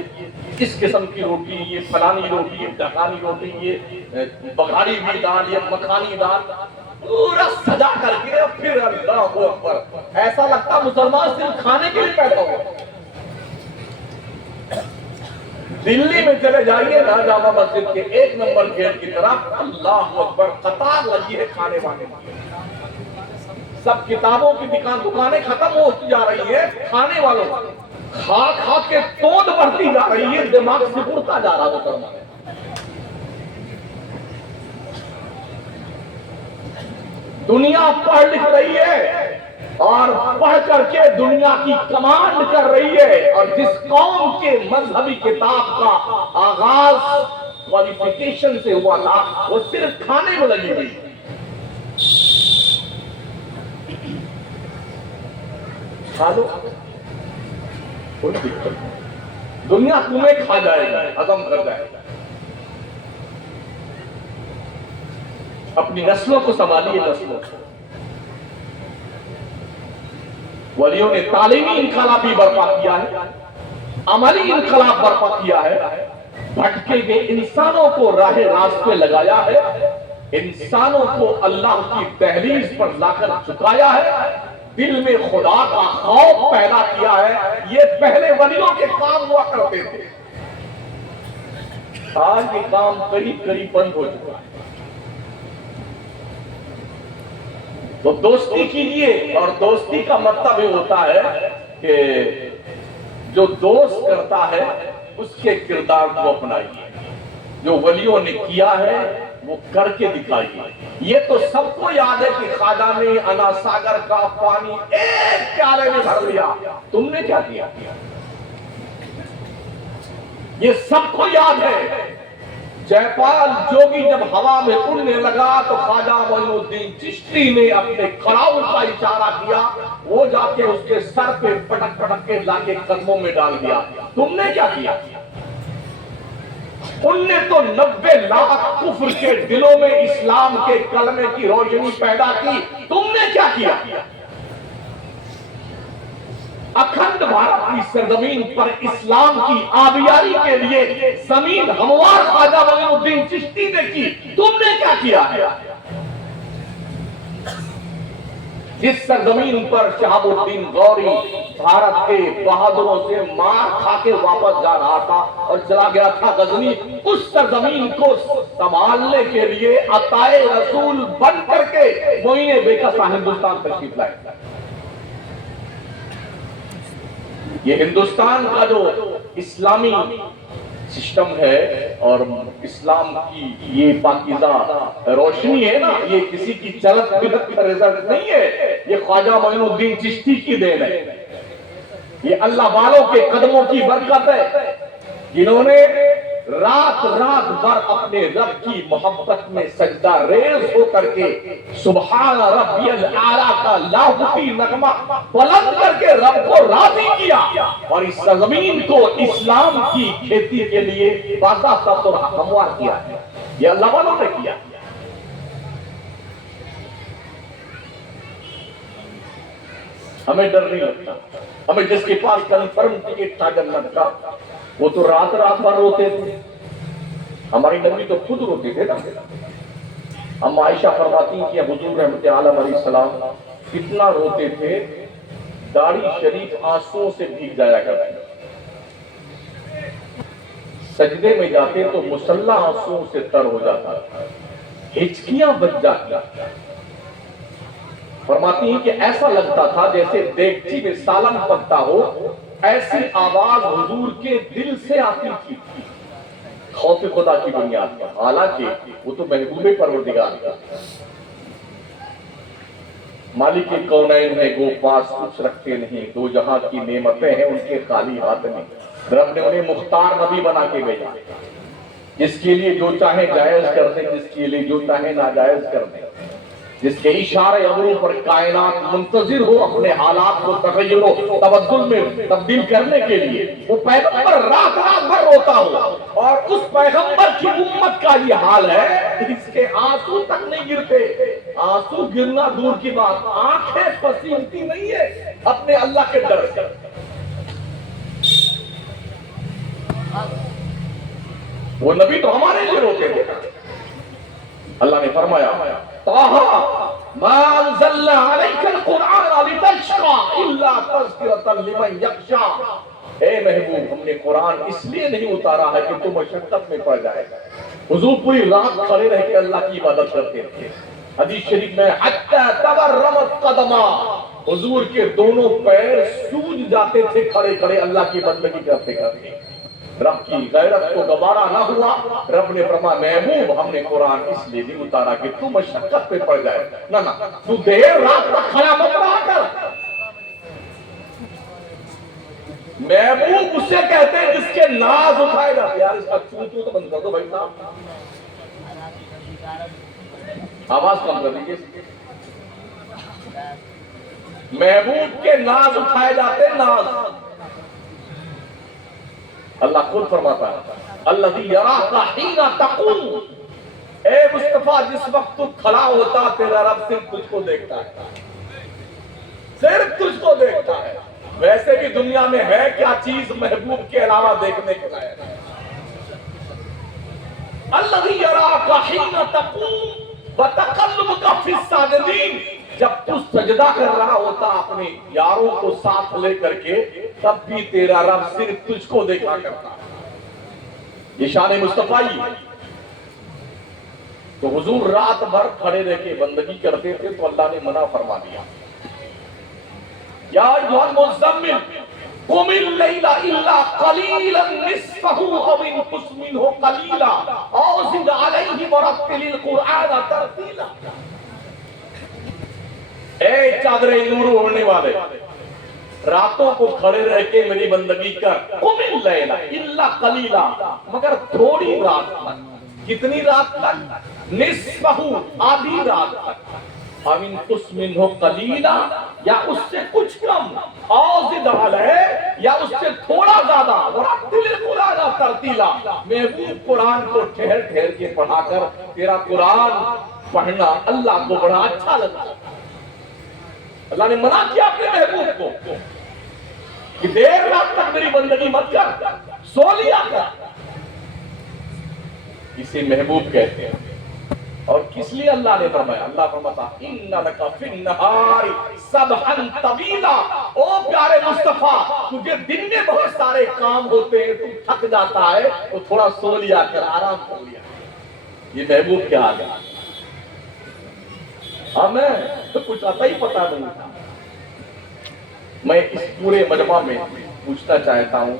اس قسم کی روٹی، یہ فلانی روٹی، یہ ڈھکانی روٹی، یہ بگھاری ہوئی دال، یہ مکھانی دال، پورا سجا کر کے پھر اللہ اکبر، ایسا لگتا مسلمان صرف کھانے کے لیے پیدا ہوا۔ دلی میں چلے جائیے نا جامع مسجد کے 1 نمبر گیٹ کی طرف، اللہ اکبر، قطار لگی ہے کھانے وانے کی۔ سب کتابوں کی دکانیں ختم ہوتی جا رہی ہے، کھانے والوں کھا کھا کے توند بڑھتی جا رہی ہے، دماغ سکڑتا جا رہا مسلمان۔ دنیا پڑھ لکھ رہی ہے اور پڑھ کر کے دنیا کی کمانڈ کر رہی ہے، اور جس قوم کے مذہبی کتاب کا آغاز کوالیفیکیشن سے ہوا تھا، وہ صرف کھانے میں لگی ہوئی۔ کھا لو، کوئی دقت نہیں، دنیا تمہیں کھا جائے گا، ہضم کر جائے گا۔ اپنی نسلوں کو سنبھالیے، نسلوں کو۔ ولیوں نے تعلیمی انقلاب بھی برپا کیا ہے، عملی انقلاب برپا کیا ہے، بھٹکے گئے انسانوں کو راہ راست پہ لگایا ہے، انسانوں کو اللہ کی دہلیز پر لا کر جھکایا ہے، دل میں خدا کا خوف پیدا کیا ہے۔ یہ پہلے ولیوں کے کام ہوا کرتے تھے، آج یہ کام قریب قریب بند ہو چکا ہے۔ تو دوستی کیجیے، اور دوستی کا مطلب یہ ہوتا ہے کہ جو دوست کرتا ہے اس کے کردار کو اپنائیے، جو ولیوں نے کیا ہے وہ کر کے دکھائیے۔ یہ تو سب کو یاد ہے کہ خواجہ نے انا ساگر کا پانی ایک پیالے میں بھر لیا، تم نے کیا کیا؟ یہ سب کو یاد ہے۔ جے پال جوگی جب ہوا میں اڑنے لگا تو خواجہ معین الدین چشتی نے اپنے کھڑاؤ کا اشارہ کیا، وہ جا کے اس کے سر پہ پٹک پٹک کے لا کے قدموں میں ڈال دیا۔ تم نے کیا کیا؟ ان نے تو 90 لاکھ کفر کے دلوں میں اسلام کے کلمے کی روشنی پیدا کی، تم نے کیا کیا؟ اکھنڈ بھارت کی سرزمین پر اسلام کی آبیاری کے لیے زمین ہموار خواجہ معین الدین چشتی نے کی، تم نے کیا کیا ہے؟ جس سرزمین پر شہاب الدین غوری بھارت کے بہادروں سے مار کھا کے واپس جا رہا تھا اور چلا گیا تھا غزنی، اس سرزمین کو سنبھالنے کے لیے عطائے رسول بن کر کے معین بیکا صاحب ہندوستان تشریف لائے۔ یہ ہندوستان کا جو اسلامی سسٹم ہے اور اسلام کی یہ پاکیزہ روشنی ہے نا، یہ کسی کی چلت بدت کا رزلٹ نہیں ہے، یہ خواجہ معین الدین چشتی کی دین ہے، یہ اللہ والوں کے قدموں کی برکت ہے، جنہوں نے رات رات بھر اپنے رب کی محبت میں سجدہ ریز ہو کر کے سبحان ربی الاعلیٰ کا لاہوتی نغمہ بلند کر کے رب کو راضی کیا، اور اس زمین کو اسلام کی کھیتی کے لیے باضابطہ طور ہموار کیا ہے۔ یہ اللہ والوں نے کیا۔ ہمیں ڈر نہیں لگتا، ہمیں جس کے پاس کنفرم ٹکٹ تھا جنت کا وہ تو رات رات بھر روتے تھے، ہماری نبی تو خود روتے تھے نا۔ ہم عائشہ فرماتی ہیں کہ حضور رحمت عالم علیہ السلام کتنا روتے تھے، داڑھی شریف آنسوؤں سے بھیگ جایا کرتی، سجدے میں جاتے تو مصلی آنسوؤں سے تر ہو جاتا، ہچکیاں بچ جاتی، فرماتی ہیں کہ ایسا لگتا تھا جیسے دیگچی میں سالن پکتا ہو، ایسی آواز حضور کے دل سے آتی تھی، خوف خدا کی بنیاد پر، حالانکہ وہ تو محبوب پروردگار تھا۔ مالک کونین ہے گو پاس کچھ رکھتے نہیں، دو جہاں کی نعمتیں ہیں ان کے خالی ہاتھ میں، رب نے انہیں مختار نبی بنا کے بھیجا، جس کے لیے جو چاہے جائز کر دیں، جس کے لیے جو چاہے ناجائز کر دیں، جس کے اشارے ابرو پر کائنات منتظر ہو اپنے حالات کو تغیر و تبدل میں تبدیل کرنے کے لیے، وہ پیغمبر رات رات بھر روتا ہو، اور اس پیغمبر کی امت کا یہ حال ہے، اس کے آنسو تک نہیں گرتے، آنسو گرنا دور کی بات، آنکھیں پسیلتی نہیں ہے اپنے اللہ کے ڈر سے۔ وہ نبی تو ہمارے لیے روتے تھے۔ اللہ نے فرمایا طه ما انزلنا عليك القرآن لتشقى الا تذكرة لمن يخشى۔ اے محبوب، ہم نے قرآن اس لیے نہیں اتارا ہے کہ تم مشقت میں پڑ جائے۔ حضور پوری رات کھڑے رہ کے اللہ کی عبادت کرتے تھے۔ حدیث شریف میں حتی تورمت قدما، حضور کے دونوں پیر سوج جاتے تھے کھڑے کھڑے اللہ کی بندگی کرتے کرتے۔ رب کی غیرت کو گوارا نہ ہوا، رب نے فرمایا محبوب ہم نے قرآن اس لیے نہیں اتارا کہ تو مشقت پہ پڑ جائے، نہ تو دیر رات تک کھڑا مت رہا کر۔ محبوب اسے کہتے ہیں جس کے ناز اٹھائے گا۔ یار اس کا چون چون تو بند کر دو بھائی صاحب، آواز کم کر دیجیے۔ محبوب کے ناز اٹھائے جاتے، ناز۔ اللہ خود فرماتا ہے الذی یراک حین تقوم، اے مصطفیٰ جس وقت تو کھڑا ہوتا تیرا رب صرف تجھ کو دیکھتا ہے، صرف تجھ کو دیکھتا ہے۔ ویسے بھی دنیا میں ہے کیا چیز محبوب کے علاوہ دیکھنے کے لائق؟ الذی یراک حین تقوم وتقلبک فی الساجدین، جب تو سجدہ کر رہا ہوتا اپنے یاروں کو ساتھ لے کر کے، تب بھی تیرا رب صرف تجھ کو دیکھا کرتا۔ یہ شان مصطفی۔ تو حضور رات بھر کھڑے رہ کے بندگی کرتے تھے تو اللہ نے منع فرما دیا، یا ایھا المزمل قم اللیل الا قلیلا نصفہ او انقص منہ قلیلا او زد علیہ ورتل القرآن ترتیلا۔ اے چادر نور اوڑھنے والے، راتوں کو کھڑے رہ کے میری بندگی کر۔ قم اللیل الا قلیلا، مگر تھوڑی رات تک۔ کتنی رات تک؟ نصفہ، آدھی رات تک۔ او انقص منہ قلیلا، یا اس سے کچھ کم۔ او زد علیہ، یا اس سے تھوڑا زیادہ۔ ورتل القرآن ترتیلا، محبوب قرآن کو ٹھہر ٹھہر کے پڑھا کر۔ تیرا قرآن پڑھنا اللہ کو بڑا اچھا لگتا ہے۔ اللہ نے منع کیا اپنے محبوب کو کہ دیر رات تک میری بندگی مت کر، سو لیا کر۔ اسے محبوب کہتے ہیں۔ اور کس لیے اللہ نے فرمایا؟ اللہ فرماتا ان لک فی النہار سبحا طویلا، او پیارے مصطفیٰ تجھے دن میں بہت سارے کام ہوتے ہیں، تو تھک جاتا ہے تو تھوڑا سو لیا کر، آرام کر لیا۔ یہ محبوب کیا حال ہے؟ ہمیں تو کچھ آتا ہی پتا نہیں تھا۔ میں اس پورے مجمع میں پوچھنا چاہتا ہوں،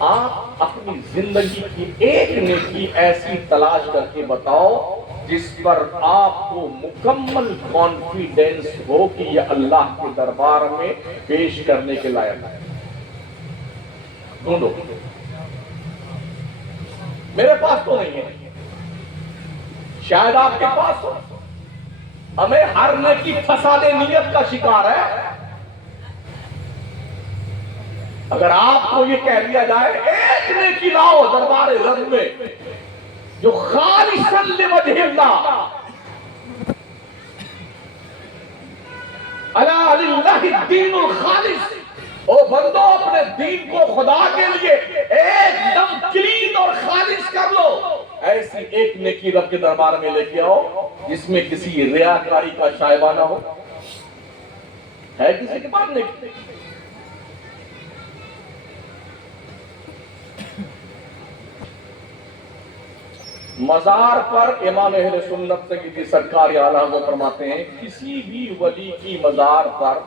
آپ اپنی زندگی کی ایک نیکی ایسی تلاش کر کے بتاؤ جس پر آپ کو مکمل کانفیڈنس ہو کہ یہ اللہ کے دربار میں پیش کرنے کے لائق ہے۔ ڈھونڈو، میرے پاس تو نہیں ہے، شاید آپ کے پاس ہو۔ ہمیں ہر نیکی فساد نیت کا شکار ہے۔ اگر آپ کو یہ کہہ دیا جائے ایک نیکی لاؤ دربار رب میں جو خالصاً لوجہ اللہ، الا للہ الدین الخالص، او بندو اپنے دین کو خدا کے لیے ایک دم کلین اور خالص کر لو۔ ایسی ایک نیکی رب کے دربار میں لے کے آؤ جس میں کسی ریاکاری کا شائبہ نہ ہو۔ ہے کسی کے پاس نیکی؟ مزار پر امام اہل سنت سیدی سرکار اعلیٰ حضرت فرماتے ہیں کسی بھی ولی کی مزار پر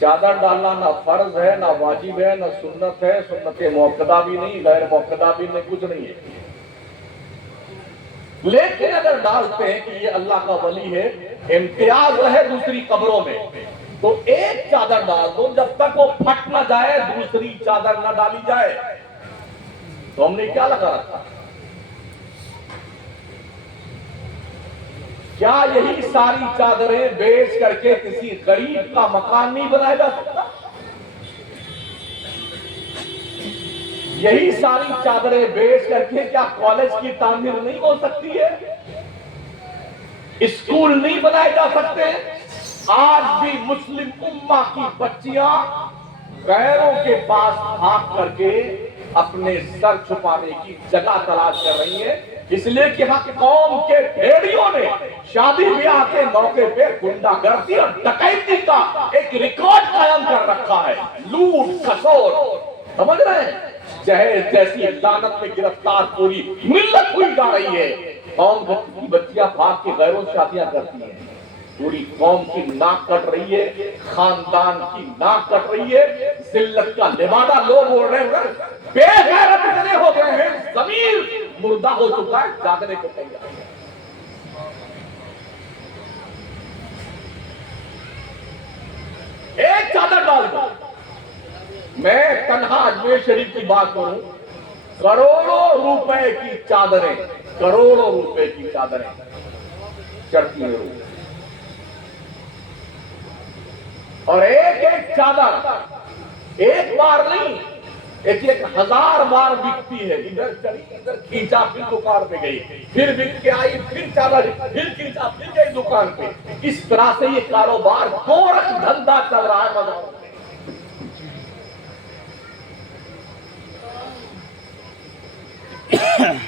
چادر ڈالنا نہ فرض ہے، نہ واجب ہے، نہ سنت ہے، سنت موقدہ بھی نہیں، غیر موقدہ بھی نہیں، کچھ نہیں ہے۔ لیکن اگر ڈالتے ہیں کہ یہ اللہ کا ولی ہے، امتیاز ہے دوسری قبروں میں، تو ایک چادر ڈال دو، جب تک وہ پھٹ نہ جائے دوسری چادر نہ ڈالی جائے۔ تو ہم نے کیا لگا رکھا؟ کیا یہی ساری چادریں بیچ کر کے کسی غریب کا مکان نہیں بنایا جا سکتا؟ یہی ساری چادریں بیچ کر کے کیا کالج کی تعمیر نہیں ہو سکتی ہے؟ اسکول نہیں بنائے جا سکتے؟ آج بھی مسلم امہ کی بچیاں غیروں کے پاس بھاگ کر کے اپنے سر چھپانے کی جگہ تلاش کر رہی ہیں، اس لیے کہ ہم قوم کے بھیڑیوں نے شادی بیاہ کے موقع پہ گنڈا گردی اور ڈکیتی کا ایک ریکارڈ قائم کر رکھا ہے، لوٹ کھسور، سمجھ رہے ہیں؟ جہیز جیسی لعنت میں گرفتار پوری ملت ہوئی جا رہی ہے، قوم کی بچیاں بھاگ کے غیروں سے شادیاں کرتی ہیں، پوری قوم کی ناک کٹ رہی ہے، خاندان کی ناک کٹ رہی ہے، ذلت کا لبادہ لوگ اڑ رہے ہیں، بے غیرت اتنے ہو گئے ہیں، ضمیر مردہ ہو چکا ہے، جاگنے کو تیار ہے۔ ایک چادر ڈال دو، میں تنہا اجمیر شریف کی بات کروں، کروڑوں روپے کی چادریں، کروڑوں روپے کی چادریں چڑھتی ہیں روز، اور ایک ایک چادر ایک بار نہیں، ایک 1000 بار بکتی ہے، ادھر چڑھی ادھر کھینچا پھر دکان پہ گئی، پھر بک کے آئی پھر چادر پھر کھینچا پھر گئی دکان پہ، اس طرح سے یہ کاروبار گورکھ دھندا چل رہا ہے بازاروں میں۔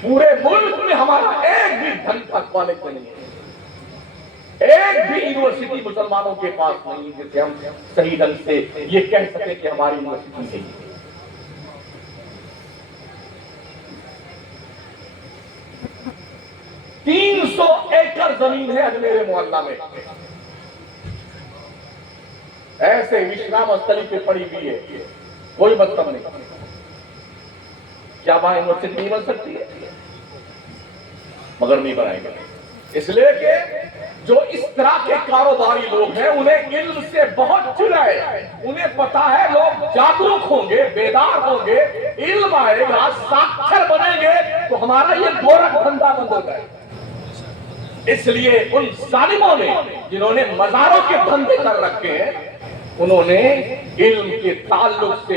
پورے ملک میں ہمارا ایک بھی ڈھنگ کا کالج نہیں ہے، ایک بھی یونیورسٹی مسلمانوں کے پاس نہیں جس سے ہم صحیح ڈھنگ سے یہ کہہ سکیں کہ ہماری یونیورسٹی نہیں ہے۔ 300 ایکڑ زمین ہے اجمیر محلہ میں، ایسے وشرام استھلی پہ پڑی ہوئی ہے، کوئی مطلب نہیں، کیا وہاں یونیورسٹی نہیں بن سکتی ہے؟ مگر نہیں بنائیں گے، اس لیے کہ جو اس طرح کے کاروباری لوگ ہیں انہیں علم سے بہت چڑ ہے، انہیں پتا ہے لوگ جاگروک ہوں گے، بیدار ہوں گے، علم آئے گا، ساکھر بنیں گے تو ہمارا یہ گورکھ دھندا بند ہو جائے گا۔ اس لیے ان ظالموں نے جنہوں نے مزاروں کے دھندے کر رکھے ہیں، انہوں نے علم کے تعلق سے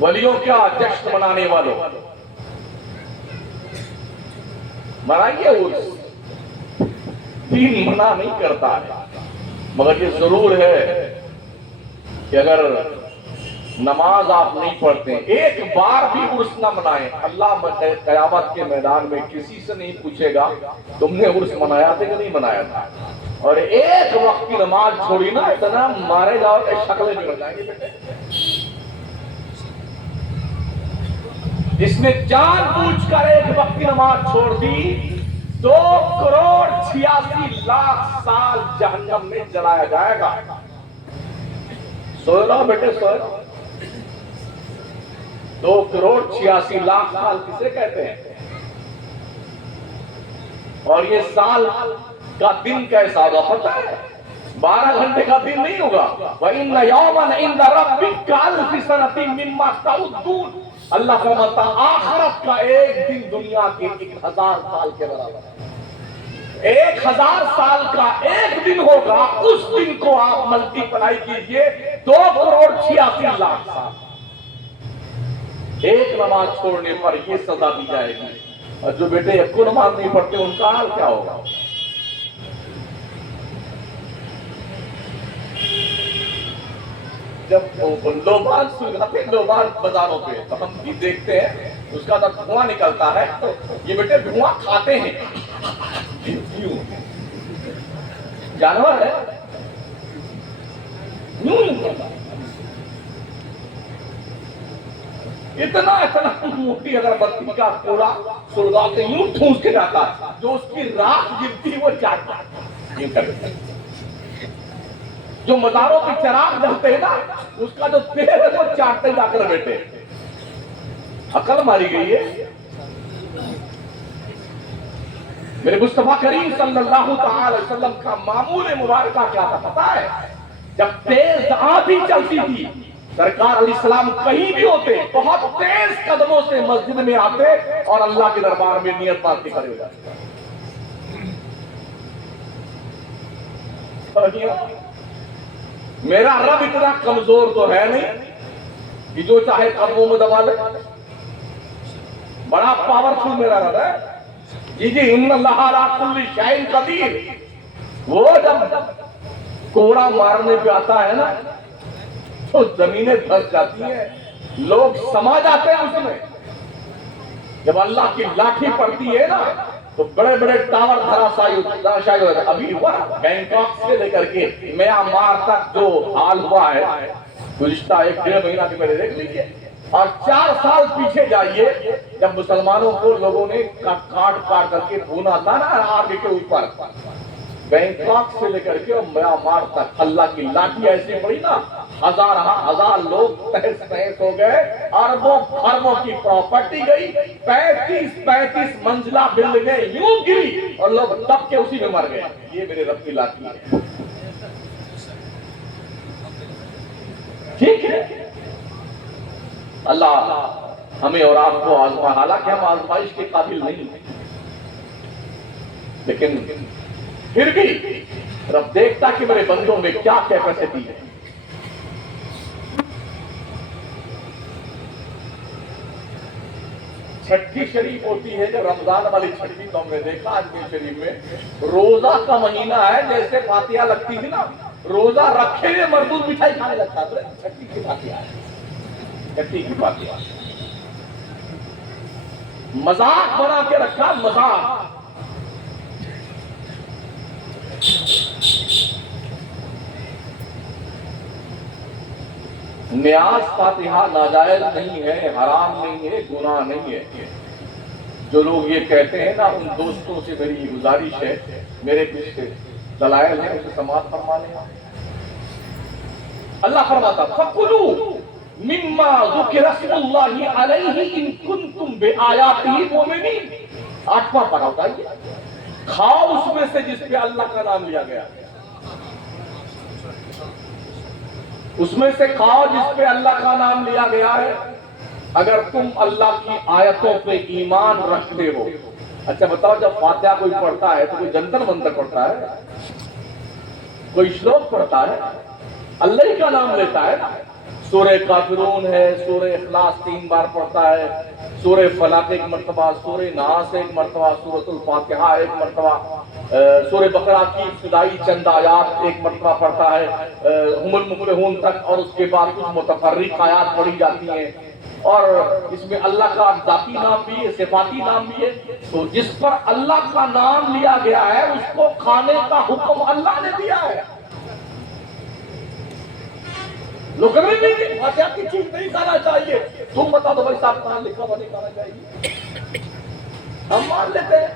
ولیوں کیا جشن منانے والوں، منائیے عرس، دین منع نہیں کرتا ہے، مگر یہ ضرور ہے کہ اگر نماز آپ نہیں پڑھتے ایک بار بھی عرس نہ منائیں، اللہ قیامت کے میدان میں کسی سے نہیں پوچھے گا تم نے عرس منایا تھا کہ نہیں منایا تھا، اور ایک وقت کی نماز چھوڑی نا اتنا مارے جاؤ کہ شکلیں بگڑ جائیں گے بیٹے۔ جس نے جان بوجھ کر ایک وقت کی نماز چھوڑ دی 2,86,00,000 سال جہنم میں جلایا جائے گا۔ سو رہا بیٹے، سو رہا، 2,86,00,000 سال کسے کہتے ہیں؟ اور یہ سال کا دن کیسا ہوگا پتہ ہے؟ 12 گھنٹے کا دن نہیں ہوگا۔ وَإِنَّ يَوْمًا عِندَ رَبِّكَ كَأَلْفِ سَنَةٍ مِّمَّا تَعُدُّونَ، اللہ فرماتا آخرت کا ایک دن دنیا کے 1000 سال کے برابر ہے۔ 1000 سال کا ایک دن ہوگا، اس دن کو آپ ملٹی پلائی کیجئے 2,86,00,000 سال، ایک نماز چھوڑنے پر یہ سزا دی جائے گی، اور جو بیٹے ایک کو نماز نہیں پڑھتے ان کا حال کیا ہوگا؟ جب لوبان سلگاتے ہیں لوبان بازاروں پہ تو ہم بھی دیکھتے ہیں اس کا جب دھواں نکلتا ہے تو یہ بیٹے دھواں کھاتے ہیں، جانور ہے اتنا موٹی اگر بتی کا کوڑا سلگا کے یوں ٹھونس کے جاتا ہے، جو اس کی راکھ گرتی وہ چاٹتا ہے۔ جو مزاروں کے چراغ جلتے ہیں نا اس کا جو تیل ہے وہ چاٹتے جا کر بیٹے، عقل ماری گئی ہے۔ میرے مصطفیٰ کریم صلی اللہ تعالی وسلم کا معمول مبارکہ کیا تھا پتا ہے؟ جب تیز آندھی چلتی تھی سرکار علیہ السلام کہیں بھی ہوتے بہت تیز قدموں سے مسجد میں آتے اور اللہ کے دربار میں نیت بات کے کھڑے ہو جاتے۔ میرا رب اتنا کمزور تو ہے نہیں کہ جو چاہے قدموں میں دبا لے. بڑا پاورفل میرا رب ہے. جی ان اللہ علی کل شیء قدیر. وہ جب کوڑا مارنے پہ آتا ہے نا تو زمینیں دھس جاتی ہیں, لوگ سما جاتے ہیں اس میں. جب اللہ کی لاٹھی پڑتی ہے نا تو بڑے بڑے ٹاور دھراشائی ہو جاتے. ابھی ہوا بینکاک سے لے کر کے میانمار تک جو حال ہوا ہے گزشتہ 1-1.5 مہینہ کے پہلے دیکھ لیجیے. اور 4 سال پیچھے جائیے جب مسلمانوں کو لوگوں نے کاٹ کر کے بھونا تھا نا آگ کے اوپر. بینکاک سے لے کر کے میانمار تک اللہ کی لاٹھی ایسی پڑی نا, ہزار لوگ تہس نہس ہو گئے, اربوں خربوں کی پراپرٹی گئی, 35 منزلہ بلڈنگیں یوں گری اور لوگ دب کے اسی میں مر گئے. یہ میرے رب کی لاٹھی ہے. ٹھیک ہے, اللہ ہمیں اور آپ کو آزما, حالانکہ ہم آزمائش کے قابل نہیں ہیں, لیکن پھر بھی رب دیکھتا کہ میرے بندوں میں کیا کیپیسٹی ہے. چھٹی شریف ہوتی ہے جو رمضان والی چھٹی, تو ہم نے دیکھا اجمیر شریف میں روزہ کا مہینہ ہے, جیسے فاتحہ لگتی تھی نا, روزہ رکھے ہوئے مردود مٹھائی کھانے لگتا تھا. چھٹی کی فاتحہ ہے, چھٹی کی فاتحہ مذاق بنا کے رکھا, مذاق. نیاز فاتحہ ناجائز نہیں ہے, حرام نہیں ہے, گناہ نہیں ہے. جو لوگ یہ کہتے ہیں نا, ان دوستوں سے میری گزارش ہے, میرے کچھ دلائل ہیں اسے سماعت فرما لیں. اللہ فرماتا فَكُلُوا مِمَّا ذُكِرَ اسْمُ اللَّهِ عَلَيْهِ إِن كُنتُم بِآيَاتِهِ مُؤْمِنِينَ. 8واں پارہ ہوتا ہے, کھاؤ اس میں سے جس پہ اللہ کا نام لیا گیا ہے. اس میں سے کھاؤ جس پہ اللہ کا نام لیا گیا ہے, اگر تم اللہ کی آیتوں پہ ایمان رکھتے ہو. اچھا بتاؤ, جب فاتحہ کوئی پڑھتا ہے تو کوئی جنتر منتر پڑھتا ہے, کوئی شلوک پڑھتا ہے, اللہ ہی کا نام لیتا ہے. سورہ کافرون ہے, سورہ اخلاص 3 بار پڑھتا ہے, سورہ فلاق 1 مرتبہ, سورہ ناس 1 مرتبہ, سورۃ الفاتحہ 1 مرتبہ, سورہ بقرہ کی ابتدائی چند آیات 1 مرتبہ پڑھتا ہے, ہم المفلحون تک, اور اس کے بعد کچھ متفرق آیات پڑھی جاتی ہیں. اور اس میں اللہ کا ذاتی نام بھی ہے, صفاتی نام بھی ہے. تو جس پر اللہ کا نام لیا گیا ہے اس کو کھانے کا حکم اللہ نے دیا ہے. لوگ نہیں, فاتحہ کی چیز نہیں کھانا چاہیے. تم بتا دو بھائی صاحب کہاں لکھا ہوا نہیں کھانا چاہیے, ہم مان لیتے ہیں.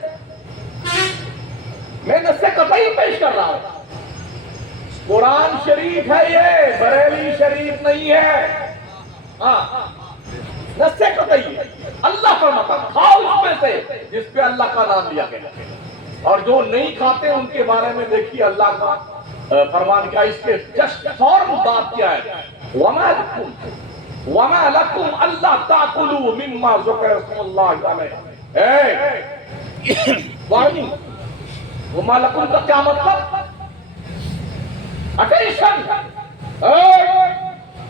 میں نص قطعی پیش کر رہا ہوں. قرآن شریف ہے, یہ بریلی شریف نہیں ہے. ہاں نص قطعی ہے. اللہ فرماتا کھاؤ اس میں سے جس پہ اللہ کا نام لیا گیا, اور جو نہیں کھاتے ان کے بارے میں دیکھیے اللہ کا فرمان کیا, اس کے جسٹ فوراً بات کیا ہے, وَمَا لَكُمْ أَلَّا تَأْكُلُوا مِمَّا ذُكِرَ اسْمُ اللَّهِ عَلَيْهِ. وارننگ, وَمَا لَكُمْ کا کیا مطلب؟ اٹینشن,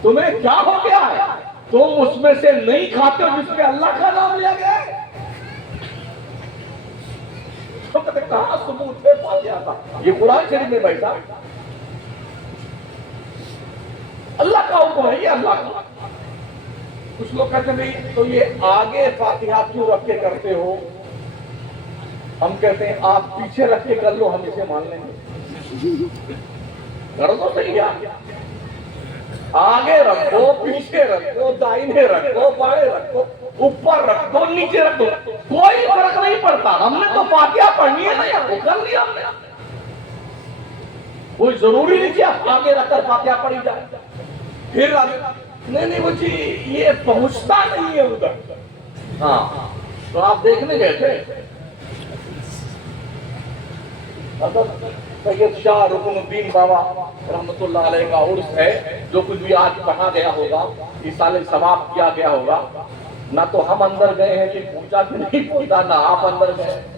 تمہیں کیا ہو گیا ہے, تم اس میں سے نہیں کھاتے ہو جس پہ اللہ کا نام لیا گیا ہے. تو کہتے کہاں ثبوت ہے فاتحہ کا؟ یہ قرآن شریف میں بیٹھا, اللہ کا حکم ہے, یہ اللہ کا. کچھ لوگ کہتے ہیں تو یہ آگے فاتحہ کیوں رکھ کے کرتے ہو؟ ہم کہتے ہیں آپ پیچھے رکھ کے کر لو, ہم اسے مان لیں گے. کر دو صحیح ہے, آگے رکھو, پیچھے رکھو, دائیں رکھو, بائیں رکھو, اوپر رکھ دو, نیچے رکھ دو, کوئی فرق نہیں پڑتا. ہم نے تو فاتحہ پڑھنی ہے نا, وہ کر لیا ہم نے. کوئی ضروری نہیں کیا آگے رکھ کر فاتحہ پڑھی جائے. پھر نہیں وہ جی یہ پہنچتا نہیں ہے ادھر. ہاں تو آپ دیکھنے گئے تھے سید شاہ رکن الدین بابا رحمۃ اللہ علیہ کا عرس ہے. جو کچھ بھی آج پڑھا گیا ہوگا, اس سال سماپت کیا گیا ہوگا, نہ تو ہم اندر گئے ہیں کہ پوچھا کہ نہیں پوچھا, نہ آپ اندر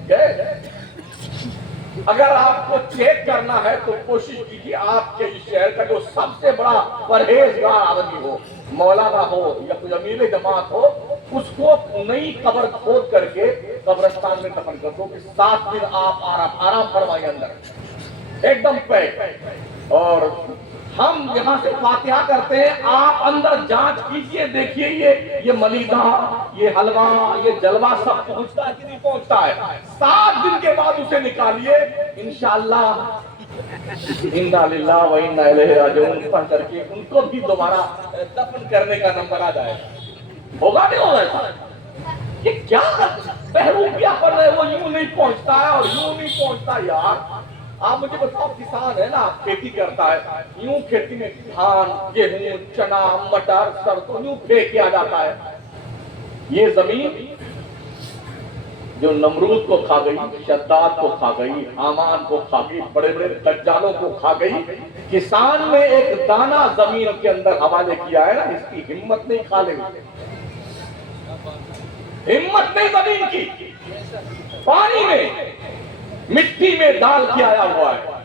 گئے. اگر آپ کو چیک کرنا ہے تو کوشش کیجیے آپ کے اس شہر کا جو سب سے بڑا پرہیزگار آدمی ہو، مولانا ہو یا کوئی امیر جماعت ہو، اس کو نئی قبر کھود کر کے قبرستان میں دفن کر دو کہ 7 دن آپ آرام فرمائیے اندر ایک دم پیک۔ اور ہم یہاں سے فاتحہ کرتے ہیں، آپ اندر جانچ کیجئے، دیکھیے یہ ملیدہ، یہ حلوہ، یہ جلوہ سب پہنچتا ہے کہ نہیں پہنچتا ہے۔ 7 دن کے بعد اسے نکالیے، انشاءاللہ انا للہ و انا الیہ راجعون پڑھ کر کے ان کو بھی دوبارہ دفن کرنے کا نمبر آ جائے گا۔ ہوگا نہیں ہوگا ایسا؟ یہ کیا بہروپیہ پر ہے، وہ یوں نہیں پہنچتا ہے اور یوں نہیں پہنچتا یار۔ آپ مجھے بتاؤ، کسان ہے نا، کھیتی کرتا ہے، یوں کھیتی میں دھان، گیہوں، چنا، مٹر، سرسوں یوں پھینک کیا جاتا ہے۔ یہ زمین جو نمرود کو کھا گئی، شداد کو کھا گئی، حامان کو کھا گئی، بڑے بڑے دجالوں کو کھا گئی، کسان نے ایک دانہ زمین کے اندر حوالے کیا ہے نا، اس کی ہمت نہیں کھا لے گی، ہمت نہیں زمین کی، پانی میں مٹی میں ڈال کے آیا ہوا ہے۔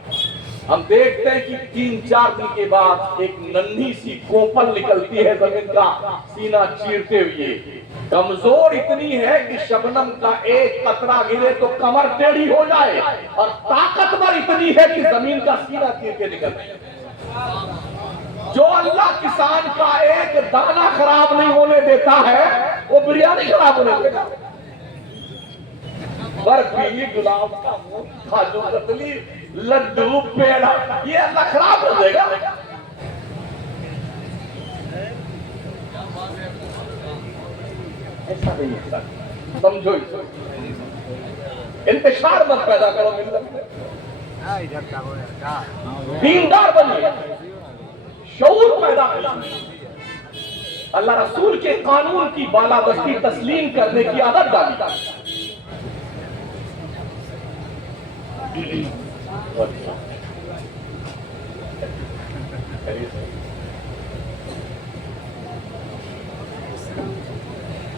ہم دیکھتے ہیں کہ 3-4 دن کے بعد ایک ننھی سی کوپل نکلتی ہے زمین کا سینہ چیرتے ہوئے، کمزور اتنی ہے کہ شبنم کا ایک قطرہ گرے تو کمر ٹیڑھی ہو جائے، اور طاقتور اتنی ہے کہ زمین کا سینہ چیر کے نکلتی ہے۔ جو اللہ کسان کا ایک دانہ خراب نہیں ہونے دیتا ہے، وہ بریانی خراب ہونے دیتا ہے۔ برفی، گلاب جامن، کاجو کتلی، لڈو، پیڑا، یہ اللہ خراب کر دے گا۔ ایسا نہیں ہے، سمجھو اسے، انتشار مت پیدا کرو ملت میں، دیندار بنیے، شعور پیدا کیجیے، اللہ رسول کے قانون کی بالادستی تسلیم کرنے کی عادت ڈالی۔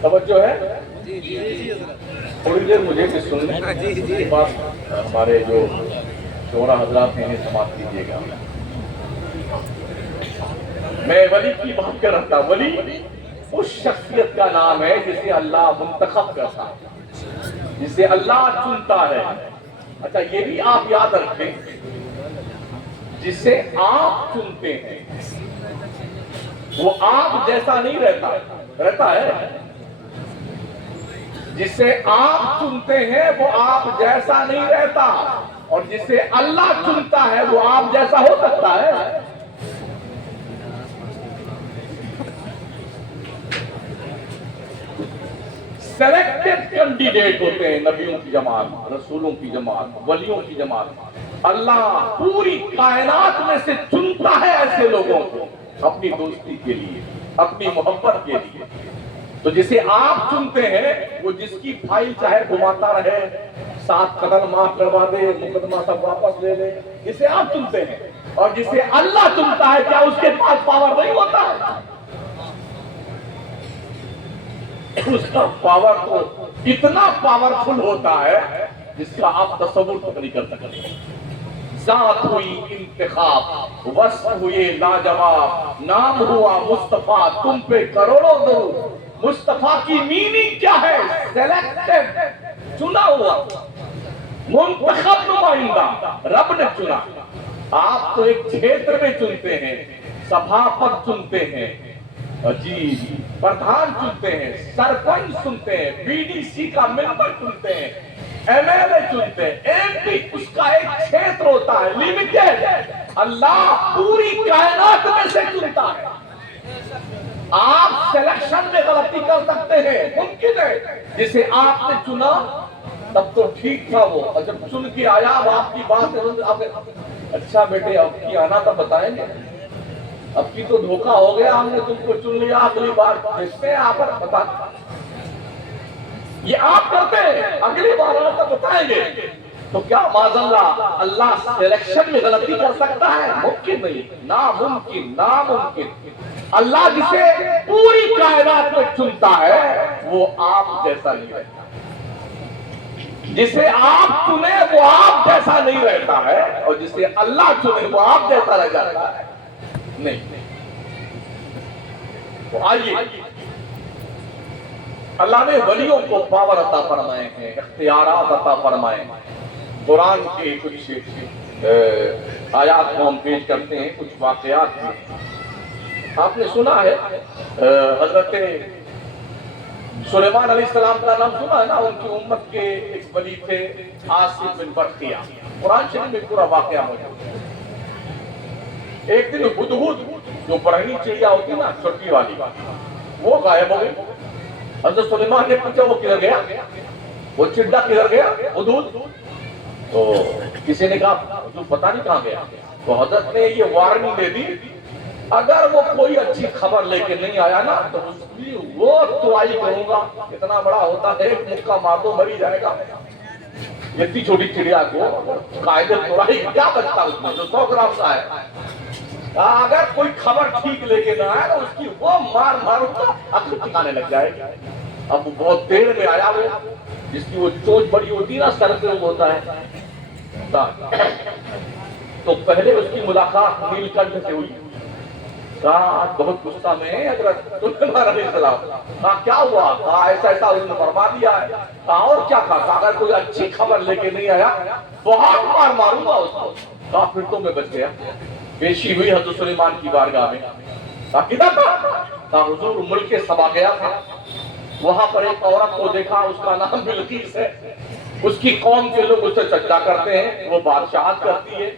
توجہ ہے؟ تھوڑی دیر مجھے بھی سننے بعد ہمارے جو شورا حضرات ہیں انہیں سماعت کیجیے گا۔ میں ولی کی بات کر رہا تھا۔ ولی اس شخصیت کا نام ہے جسے اللہ منتخب کرتا ہے، جسے اللہ چنتا ہے۔ اچھا یہ بھی آپ یاد رکھیں، جسے آپ چنتے ہیں وہ آپ جیسا نہیں رہتا ہے، جسے آپ چنتے ہیں وہ آپ جیسا نہیں رہتا، اور جسے اللہ چنتا ہے وہ آپ جیسا ہو سکتا ہے۔ سلیکٹڈ کینڈیڈیٹ ہوتے ہیں نبیوں کی جماعت، رسولوں کی جماعت، ولیوں کی جماعت۔ اللہ پوری کائنات میں سے چنتا ہے ایسے لوگوں کو اپنی دوستی کے لیے، اپنی محبت کے لیے۔ تو جسے آپ چنتے ہیں وہ جس کی فائل چاہے گھماتا رہے، 7 قتل معاف کروا دے، مقدمہ سب واپس لے لے، جسے آپ چنتے ہیں۔ اور جسے اللہ چنتا ہے کیا اس کے پاس پاور نہیں ہوتا ہے؟ اس کا پاور تو اتنا پاورفل ہوتا ہے جس کا آپ تصور تک نہیں کر سکتے۔ ذات ہوئی انتخاب، وصف ہوئے لاجواب، نام ہوا مصطفیٰ، تم پہ کروڑوں درود۔ مصطفیٰ کی میننگ کیا ہے؟ سیلیکٹڈ، چنا ہوا، منتخب نمائندہ، رب نے چنا۔ آپ تو ایک چھیتر میں چنتے ہیں، سبھاپت چنتے ہیں، جی پردھان چنتے ہیں، سرپنچ چنتے ہیں، بی ڈی سی کا ممبر چنتے ہیں، ایم ایل اے چنتے ہیں، ایم پی، اس کا ایک چھیتر ہوتا ہے لیمیٹڈ۔ اللہ پوری کائنات میں سے چنتا ہے۔ آپ سلیکشن میں غلطی کر سکتے ہیں، ممکن ہے، جسے آپ نے چنا تب تو ٹھیک تھا وہ، اور جب چن کے آیا اب آپ کی بات ہے، اچھا بیٹے اب کی آنا تھا بتائیں گے، اب کی تو دھوکہ ہو گیا، ہم نے تم کو چن لیا، اگلی بار بھیجتے ہیں آپ پر بتا۔ یہ آپ کرتے ہیں، اگلی بار آنا تھا بتائیں گے، تو کیا معاذاللہ اللہ سلیکشن میں غلطی کر سکتا ہے؟ ممکن نہیں، ناممکن، ناممکن۔ اللہ جسے پوری کائنات میں چنتا ہے وہ آپ جیسا نہیں رہتا۔ جسے آپ چنے وہ آپ جیسا نہیں رہتا ہے، اور جسے اللہ چنے وہ آپ جیسا رہ جاتا ہے نہیں۔ تو آئیے، اللہ نے ولیوں کو پاور عطا فرمائے ہیں، اختیارات عطا فرمائے ہیں۔ قرآن کے کچھ آیات کو ہم پیش کرتے ہیں، کچھ واقعات بھی۔ آپ نے سنا ہے حضرت سلیمان علیہ السلام کا نام سنا ہے نا؟ ان کی امت کے ایک ولی تھے عاصم بن برقیہ، قرآن شریف میں پورا واقعہ موجود ہے۔ ایک دن ہدہد جو برہنی چڑیا ہوتی ہے نا چھوٹی والی، وہ غائب ہو گئی۔ حضرت سلیمان نے پوچھا وہ کدھر گیا، وہ چڑیا کدھر گیا ہدہد؟ تو کسی نے کہا حضور پتہ نہیں کہاں گیا۔ تو حضرت نے یہ وارننگ دے دی، اگر وہ کوئی اچھی خبر لے کے نہیں آیا نا تو اس کی وہ ترائی کروں گا۔ اتنا بڑا ہوتا ہے ایک مکہ مار دو مر ہی جائے گا۔ اتنی چھوٹی چڑیا کو قاعدے ترائی کیا بچتا اس میں جو 100 گرام کا ہے۔ اگر کوئی خبر ٹھیک لے کے نہ آئے تو اس کی وہ مار ماروں گا، عقل ٹھکانے لگ جائے گا۔ اب بہت دیر میں آیا وہ، جس کی وہ چونچ بڑی ہوتی ہے نا سر پہ وہ ہوتا ہے، تو پہلے اس کی ملاقات نیل کنٹھ سے ہوئی۔ کہا بہت غصہ میں ہے حضرت سلیمان علیہ السلام۔ کہا کیا ہوا؟ کہا ایسا ایسا اس نے فرما دیا ہے۔ کہا اور کیا کہا؟ اگر کوئی اچھی خبر لے کے نہیں آیا بہت مار ماروں گا اس کو۔ کہا پھر تو میں بچ گیا۔ پیشی ہوئی حضرت سلیمان کی بارگاہ میں۔ کہا کدھر تھا؟ کہا حضور ملک سبا گیا تھا، وہاں پر ایک عورت کو دیکھا، اس کا نام بلقیس ہے، اس کی قوم کے لوگ اسے سجدہ کرتے ہیں، وہ بادشاہت کرتی ہے،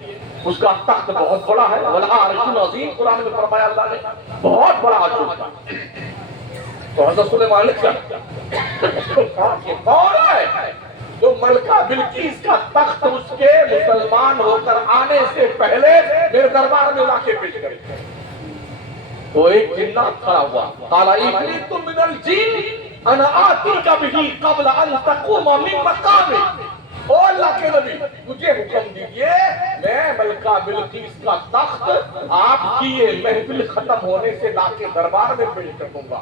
اس کا تخت بہت بڑا ہے، وَلَهَا عَرْشٌ عَظِيمٌ قرآن میں فرمایا اللہ نے، بہت بڑا عرش اس کا۔ تو حضرت سلیمان نے کہا کہ کون ہے جو ملکہ بلقیس کا تخت اس کے مسلمان ہو کر آنے سے پہلے میرے دربار میں لا کے پیش کرے؟ تو ایک جنات کھڑا ہوا، قَالَ عِفْرِيتٌ مِّنَ الْجِنِّ انا آتیک بہ قبل ان تقوم من مقامک۔ او اللہ کے نبی مجھے حکم دیجئے، میں ملکہ بلقیس کا تخت آپ کی یہ محفل ختم ہونے سے لا کے دربار میں پیش کر دوں گا۔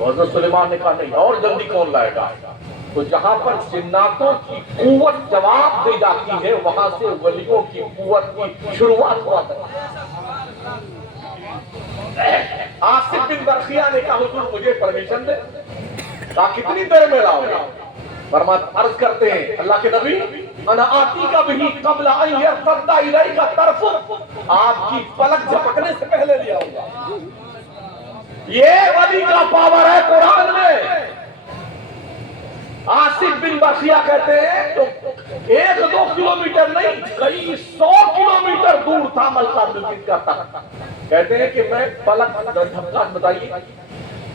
حضرت سلیمان نے کہا نہیں، اور جلدی کون لائے گا؟ تو جہاں پر جناتوں کی قوت جواب دی جاتی ہے وہاں سے ولیوں کی قوت کی شروعات ہوا تھا۔ عاصم بن برقیہ نے کہا حضور مجھے پرمیشن دے۔ کہا کتنی دیر میں لاؤ گے؟ فرمایا عرض کرتے ہیں اللہ کے نبی انا آتیک بہ قبل ان یرتد الیک طرفک، آپ کی پلک جھپکنے سے پہلے لے آؤں گا۔ یہ ولی کا پاور ہے قرآن میں۔ عاصم بن برقیہ کہتے ہیں تو 1-2 کلومیٹر نہیں، کئی 100 کلومیٹر دور تھا ملکہ بلقیس کا تخت۔ کہتے ہیں کہ میں پلک جھپکا، بتائیے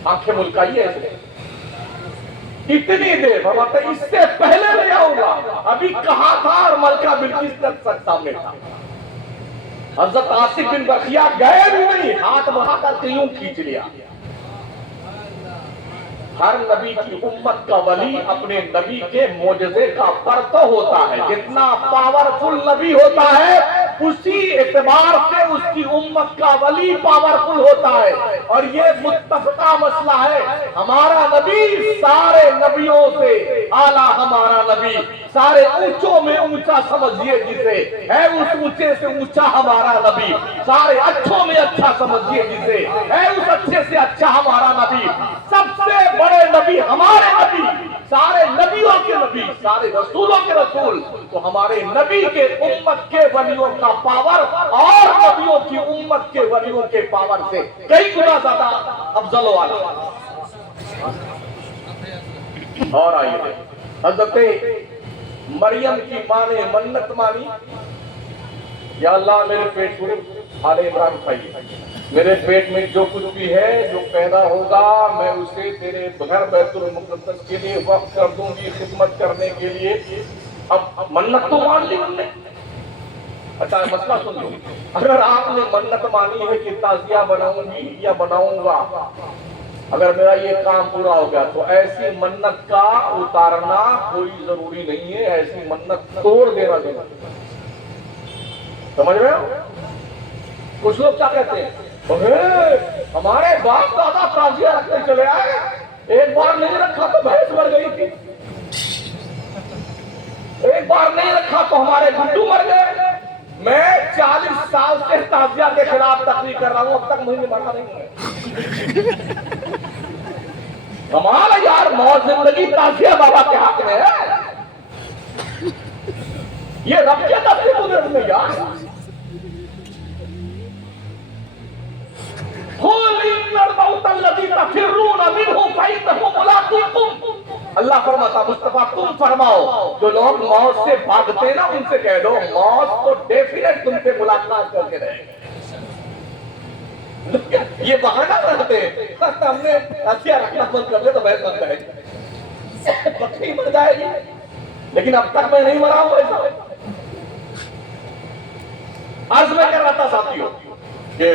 آنکھیں ملکائیے ایسے، اتنی دیر فرماتا ہے اس سے پہلے لے آؤں گا۔ ابھی کہاں تھا اور ملکہ بلقیس کا تخت سامنے تھا۔ حضرت عاصم بن برقیہ گئے بھی نہیں، ہاتھ بڑھا کر کے یوں کھینچ لیا۔ ہر نبی کی امت کا ولی اپنے نبی کے معجزے کا پرتو ہوتا ہے۔ جتنا پاورفل نبی ہوتا ہے اسی اعتبار سے اس کی امت کا ولی پاورفل ہوتا ہے۔ اور یہ متفقہ مسئلہ ہے، ہمارا نبی سارے نبیوں سے اعلیٰ، ہمارا نبی سارے اونچوں میں اونچا سمجھیے جسے ہے، اس اونچے سے اونچا ہمارا نبی، سارے اچھوں میں اچھا سمجھیے جسے ہے، اس اچھے سے اچھا ہمارا نبی، سب سے بڑے نبی ہمارے نبی، سارے نبیوں کے نبی، سارے رسولوں کے رسول۔ تو ہمارے نبی کے امت کے ولیوں کا پاور اور نبیوں کی امت کے ولیوں کے پاور سے کئی گنا زیادہ افضل و اعلیٰ۔ اور آئیے حضرت مریم کی ماں نے منت مانی، یا اللہ میرے پیٹ پورے آل عمران کھائیے، میرے پیٹ میں جو کچھ بھی ہے جو پیدا ہوگا میں اسے تیرے گھر بیت المقدس کے لیے وقف کر دوں گی، خدمت کرنے کے لیے۔ اب منت تو مان لی انہوں نے۔ اچھا مسئلہ سن لو، اگر آپ نے منت مانی ہے کہ تازیہ بناؤں گی یا بناؤں گا، اگر میرا یہ کام پورا ہو گیا تو ایسی منت کا اتارنا کوئی ضروری نہیں ہے، ایسی منت توڑ دینا ضروری ہے۔ سمجھ رہے ہو؟ کچھ لوگ کیا کہتے ہیں، ہمارے باپ دادا تازیہ رکھتے چلے آئے، ایک بار نہیں رکھا تو بھینس مر گئی تھی۔ ایک بار نہیں رکھا تو ہمارے گھنٹو مر گئے. میں 40 سال سے تعزیہ کے خلاف تقریر کر رہا ہوں, اب تک مجھے مرا نہیں ہے. کمال ہے یار, موت زندگی تعزیہ بابا کے حق میں ہے. یہ رب کے دستے قدرت میں یار. اللہ فرماتا مصطفیٰ تم فرماؤ, جو لوگ موت سے بھاگتے ہیں نا ان سے کہہ دو موت تو ڈیفینیٹ تم سے ملاقات کر کے رہے گا. یہ بہانہ رکھتے ہیں, ہم نے ہتھیار رکھنا بند کر دے تو بہت بند ہے, بکری مر جائے گی, لیکن اب تک میں نہیں مرا ہوں. ایسا عرض میں کر رہا تھا ساتھیوں کہ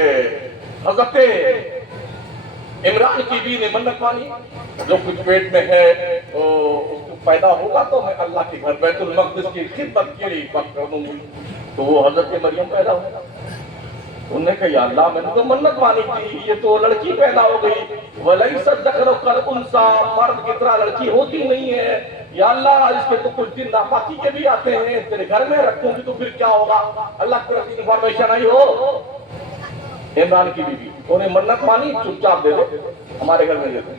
حضرت عمران کی بیوی نے منت مانی, جو کچھ پیٹ میں ہے تو اس کو پیدا ہوگا تو میں اللہ کے گھر بیت المقدس کی خدمت کے لیے وقت کر دوں گی. تو وہ حضرت مریم پیدا ہوگا. انہوں نے کہا یا اللہ میں نے تو منت مانی تھی, یہ تو لڑکی پیدا ہو گئی. وَلَيْسَ الذَّكَرُ كَالْأُنثَىٰ, مرد کی طرح لڑکی ہوتی نہیں ہے. یا اللہ اس کے تو کچھ دن ناپاکی کے بھی آتے ہیں, تیرے گھر میں رکھوں گی تو پھر کیا ہوگا. اللہ کی طرف انفارمیشن آئی ہو. عمران کی بیوی انہوں نے منت مانی, چپ چاپ دے دے ہمارے گھر میں دے دے.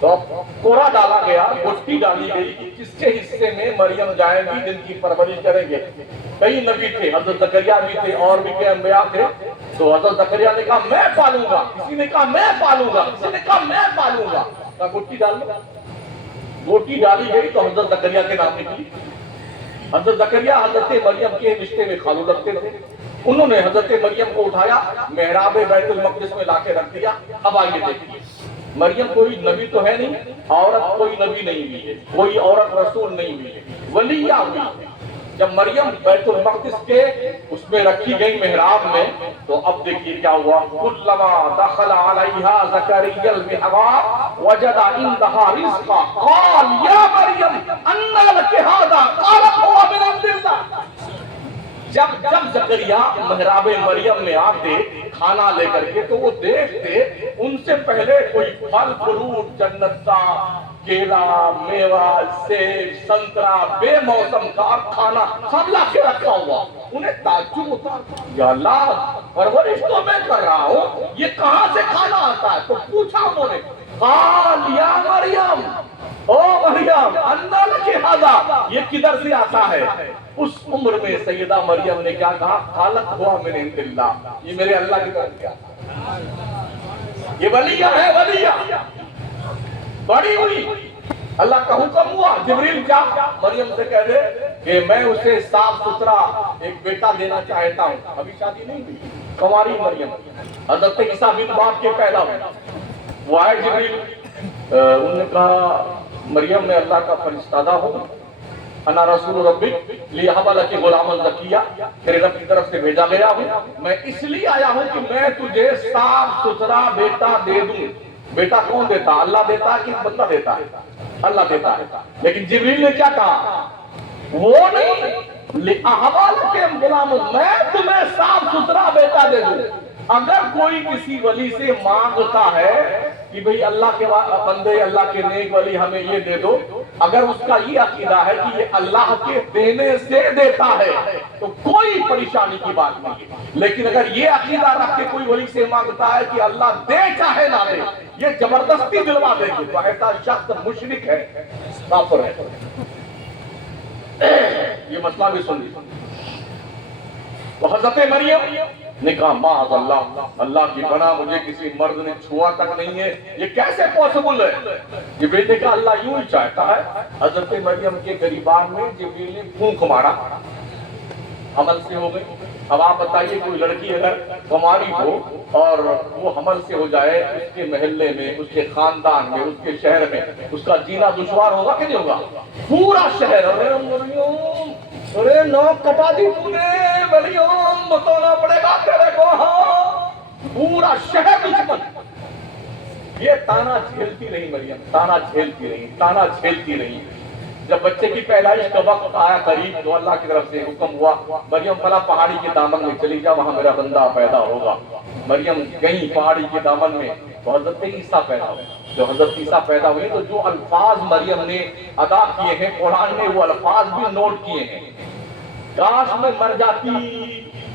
تو کوڑا ڈالا گیا, گٹھی ڈالی گئی کہ کس کے حصے میں مریم جائیں گی جن کی پرورش کریں گے. کئی نبی تھے, حضرت زکریا بھی تھے اور بھی کئی انبیاء تھے. تو حضرت زکریا نے کہا میں پالوں گا, کسی نے کہا میں پالوں گا, کسی نے کہا میں پالوں گا. کہا گٹھی ڈال دو. گٹھی ڈالی گئی تو حضرت زکریا کے نام نکلی. حضرت زکریا حضرت مریم کے رشتے میں خالو لگتے تھے. انہوں نے حضرت مریم کو اٹھایا, محراب بیت المقدس میں لا کے رکھ دیا. اب آئیے دیکھیے, مریم کوئی نبی تو ہے نہیں, عورت کوئی نبی نہیں ہوئی ہے, کوئی عورت رسول نہیں ہوئی ہے, ولیہ ہوئی ہے. جب مریم بیت المقدس کے اس میں رکھی گئی محراب میں, تو اب دیکھیے کیا ہوا. کلما دخل علیہا زکریا المحراب وجد عندها رزقا قال یا مریم ان لک ھذا قالت هو من عند اللہ. جب زکریا محراب مریم میں آتے کھانا لے کر کے تو وہ دیکھتے ان سے پہلے کوئی پھل فروٹ جنت کا, کیلا, میوہ, سیب, سنترا, بے موسم کا کھانا سب لا کے رکھا ہوا. انہیں تعجب ہوتا, یا اللہ پرورش تو میں کر رہا ہوں, یہ کہاں سے کھانا آتا ہے. تو پوچھا انہوں نے, قال یا مریم, او مریم انا لک ھذا, یہ کدھر سے آتا ہے. اس عمر میں سیدہ مریم نے کیا کہا, قالت ہوا من عند اللہ, یہ میرے اللہ کی طرف کیا, یہ ولیہ ہے, ولیہ بڑی ہوئی, اللہ کا حکم ہوا. جبریل کیا مریم سے کہہ دے کہ میں اسے صاف ستھرا ایک بیٹا دینا چاہتا ہوں. ابھی شادی نہیں ہوئی, کنواری مریم حضرت عیسیٰ بن باپ کے پیدا ہوئے. وہ آئے جبریل, انہوں نے کہا مریم میں اللہ کا فرشتہ ہوں, انا رسول ربک لیہب لک غلاما زکیہ, تیرے رب کی طرف سے بھیجا گیا ہوں, میں اس لیے آیا ہوں کہ میں تجھے صاف ستھرا بیٹا دے دوں. بیٹا کون دیتا, اللہ دیتا ہے کہ بندہ دیتا ہے, اللہ دیتا ہے. لیکن جبریل نے کیا کہا, وہ نہیں, لیہب لک غلاما, میں تمہیں صاف ستھرا بیٹا دے دوں. اگر کوئی کسی ولی سے مانگتا ہے کہ بھئی اللہ کے بندے, اللہ کے نیک ولی ہمیں یہ دے دو, اگر اس کا یہ عقیدہ ہے کہ یہ اللہ کے دینے سے دیتا ہے تو کوئی پریشانی کی بات نہیں. لیکن اگر یہ عقیدہ رکھ کے کوئی ولی سے مانگتا ہے کہ اللہ دے چاہے نہ دے, یہ زبردستی دلوا دے گی, تو ایسا شخص مشرک ہے, کافر ہے. یہ مسئلہ بھی سن لیجیے. تو حضرت مریم نے کہا معاذ اللہ, اللہ کی پناہ مجھے کسی مرد نے چھوا تک نہیں ہے, یہ کیسے پوسیبل ہے. جبریل نے کہا اللہ یوں ہی چاہتا ہے. حضرت مریم کے گریبان میں جبریل نے پھونک مارا, حمل سے ہو گئی. اب آپ بتائیے کوئی لڑکی اگر کماری ہو اور وہ حمل سے ہو جائے, اس کے محلے میں, اس کے خاندان میں, اس کے شہر میں اس کا جینا دشوار ہوگا کہ نہیں ہوگا. پورا شہر ارے نوک کٹا دی تو نے, مریم بتانا پڑے گا تیرے کو, پورا شہر دشمن. یہ تانا جھیلتی رہی مریم, تانا جھیلتی رہی, تانا جھیلتی رہی. جب بچے کی پیدائش کا وقت آیا قریب تو اللہ کی طرف سے حکم ہوا, مریم فلاں پہاڑی کے دامن میں چلی جا, وہاں میرا بندہ پیدا ہوگا. مریم گئی پہاڑی کے دامن میں, تو حضرت عیسیٰ پیدا ہوا. جو حضرت عیسیٰ پیدا ہوئے تو جو الفاظ مریم نے ادا کیے ہیں قرآن نے وہ الفاظ بھی نوٹ کیے ہیں. کاش میں مر جاتی،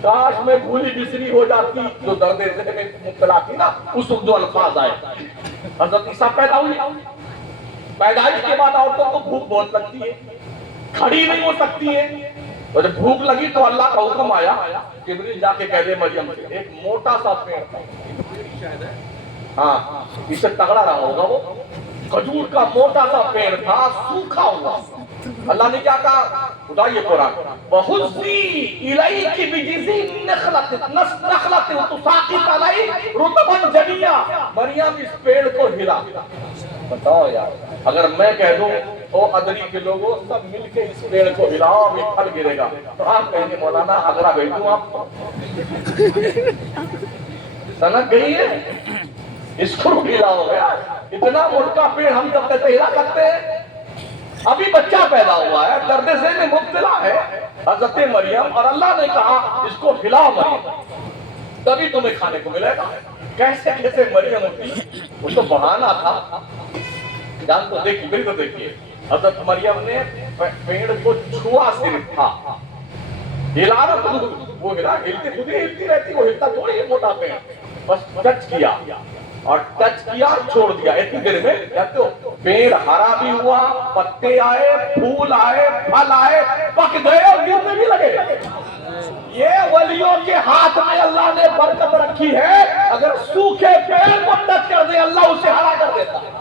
کاش میں بھولی بسری ہو جاتی، جو درد ذہن میں مبتلا تھی نا، اس وقت جو الفاظ آئے. حضرت عیسیٰ پیدا ہوئی، پیدائش کے بعد عورتوں کو بھوک بہت لگتی ہے، کھڑی نہیں ہو سکتی ہے. اور جب بھوک لگی تو اللہ کا حکم آیا، جبریل جا کے کہہ دے مریم سے، ایک موٹا سا پیڑ تھا، ہاں اس سے تگڑا رہا ہوگا وہ، کھجور کا موٹا سا پیڑ تھا، سوکھا ہوا. اللہ نے کیا کہا؟ خدا یہ قرآن وَهُزِّي إِلَيْكِ بِجِذِعِ النَّخْلَةِ وَتُسَاقِطْ عَلَيْكِ رُطَبًا جَنِيًّا. مریم اس پیڑ کو ہلا. بتاؤ یار، اگر میں کہہ دوں او ادری کے لوگوں سب مل کے اس پیڑ کو ہلاؤ ابھی پھل گرے گا، تو آپ کہیں گے مولانا اگرا بھیج دوں آپ کو؟ سنک گئی ہے، اس کو ہلاؤ یار. اتنا موٹا پیڑ ہم جب کیسے ہلا سکتے ہیں؟ ابھی بچہ پیدا ہوا ہے، درد ذہن میں مبتلا ہے حضرت مریم، اور اللہ نے کہا اس کو ہلاؤ مریم، تبھی تمہیں کھانے کو ملے گا. کیسے کیسے مریم ہوتی، وہ تو بہانا تھا. جان تو دیکھیے، میری تو دیکھیے، حضرت مریم نے پیڑ کو چھوا صرف تھا، ہلا رہا تو وہ ہلا، ہلتی خود ہی ہلتی رہتی، وہ ہلتا تھوڑی ہے موٹا پیڑ. بس ٹچ کیا اور ٹچ کیا چھوڑ دیا، اتنی دیر میں کہتے ہو پیڑ ہرا بھی ہوا، پتے آئے، پھول آئے، پھل آئے، پک گئے اور گرنے بھی لگے. یہ ولیوں کے ہاتھ میں اللہ نے برکت رکھی ہے، اگر سوکھے پیڑ کو ٹچ کر دے اللہ اسے ہرا کر دیتا ہے.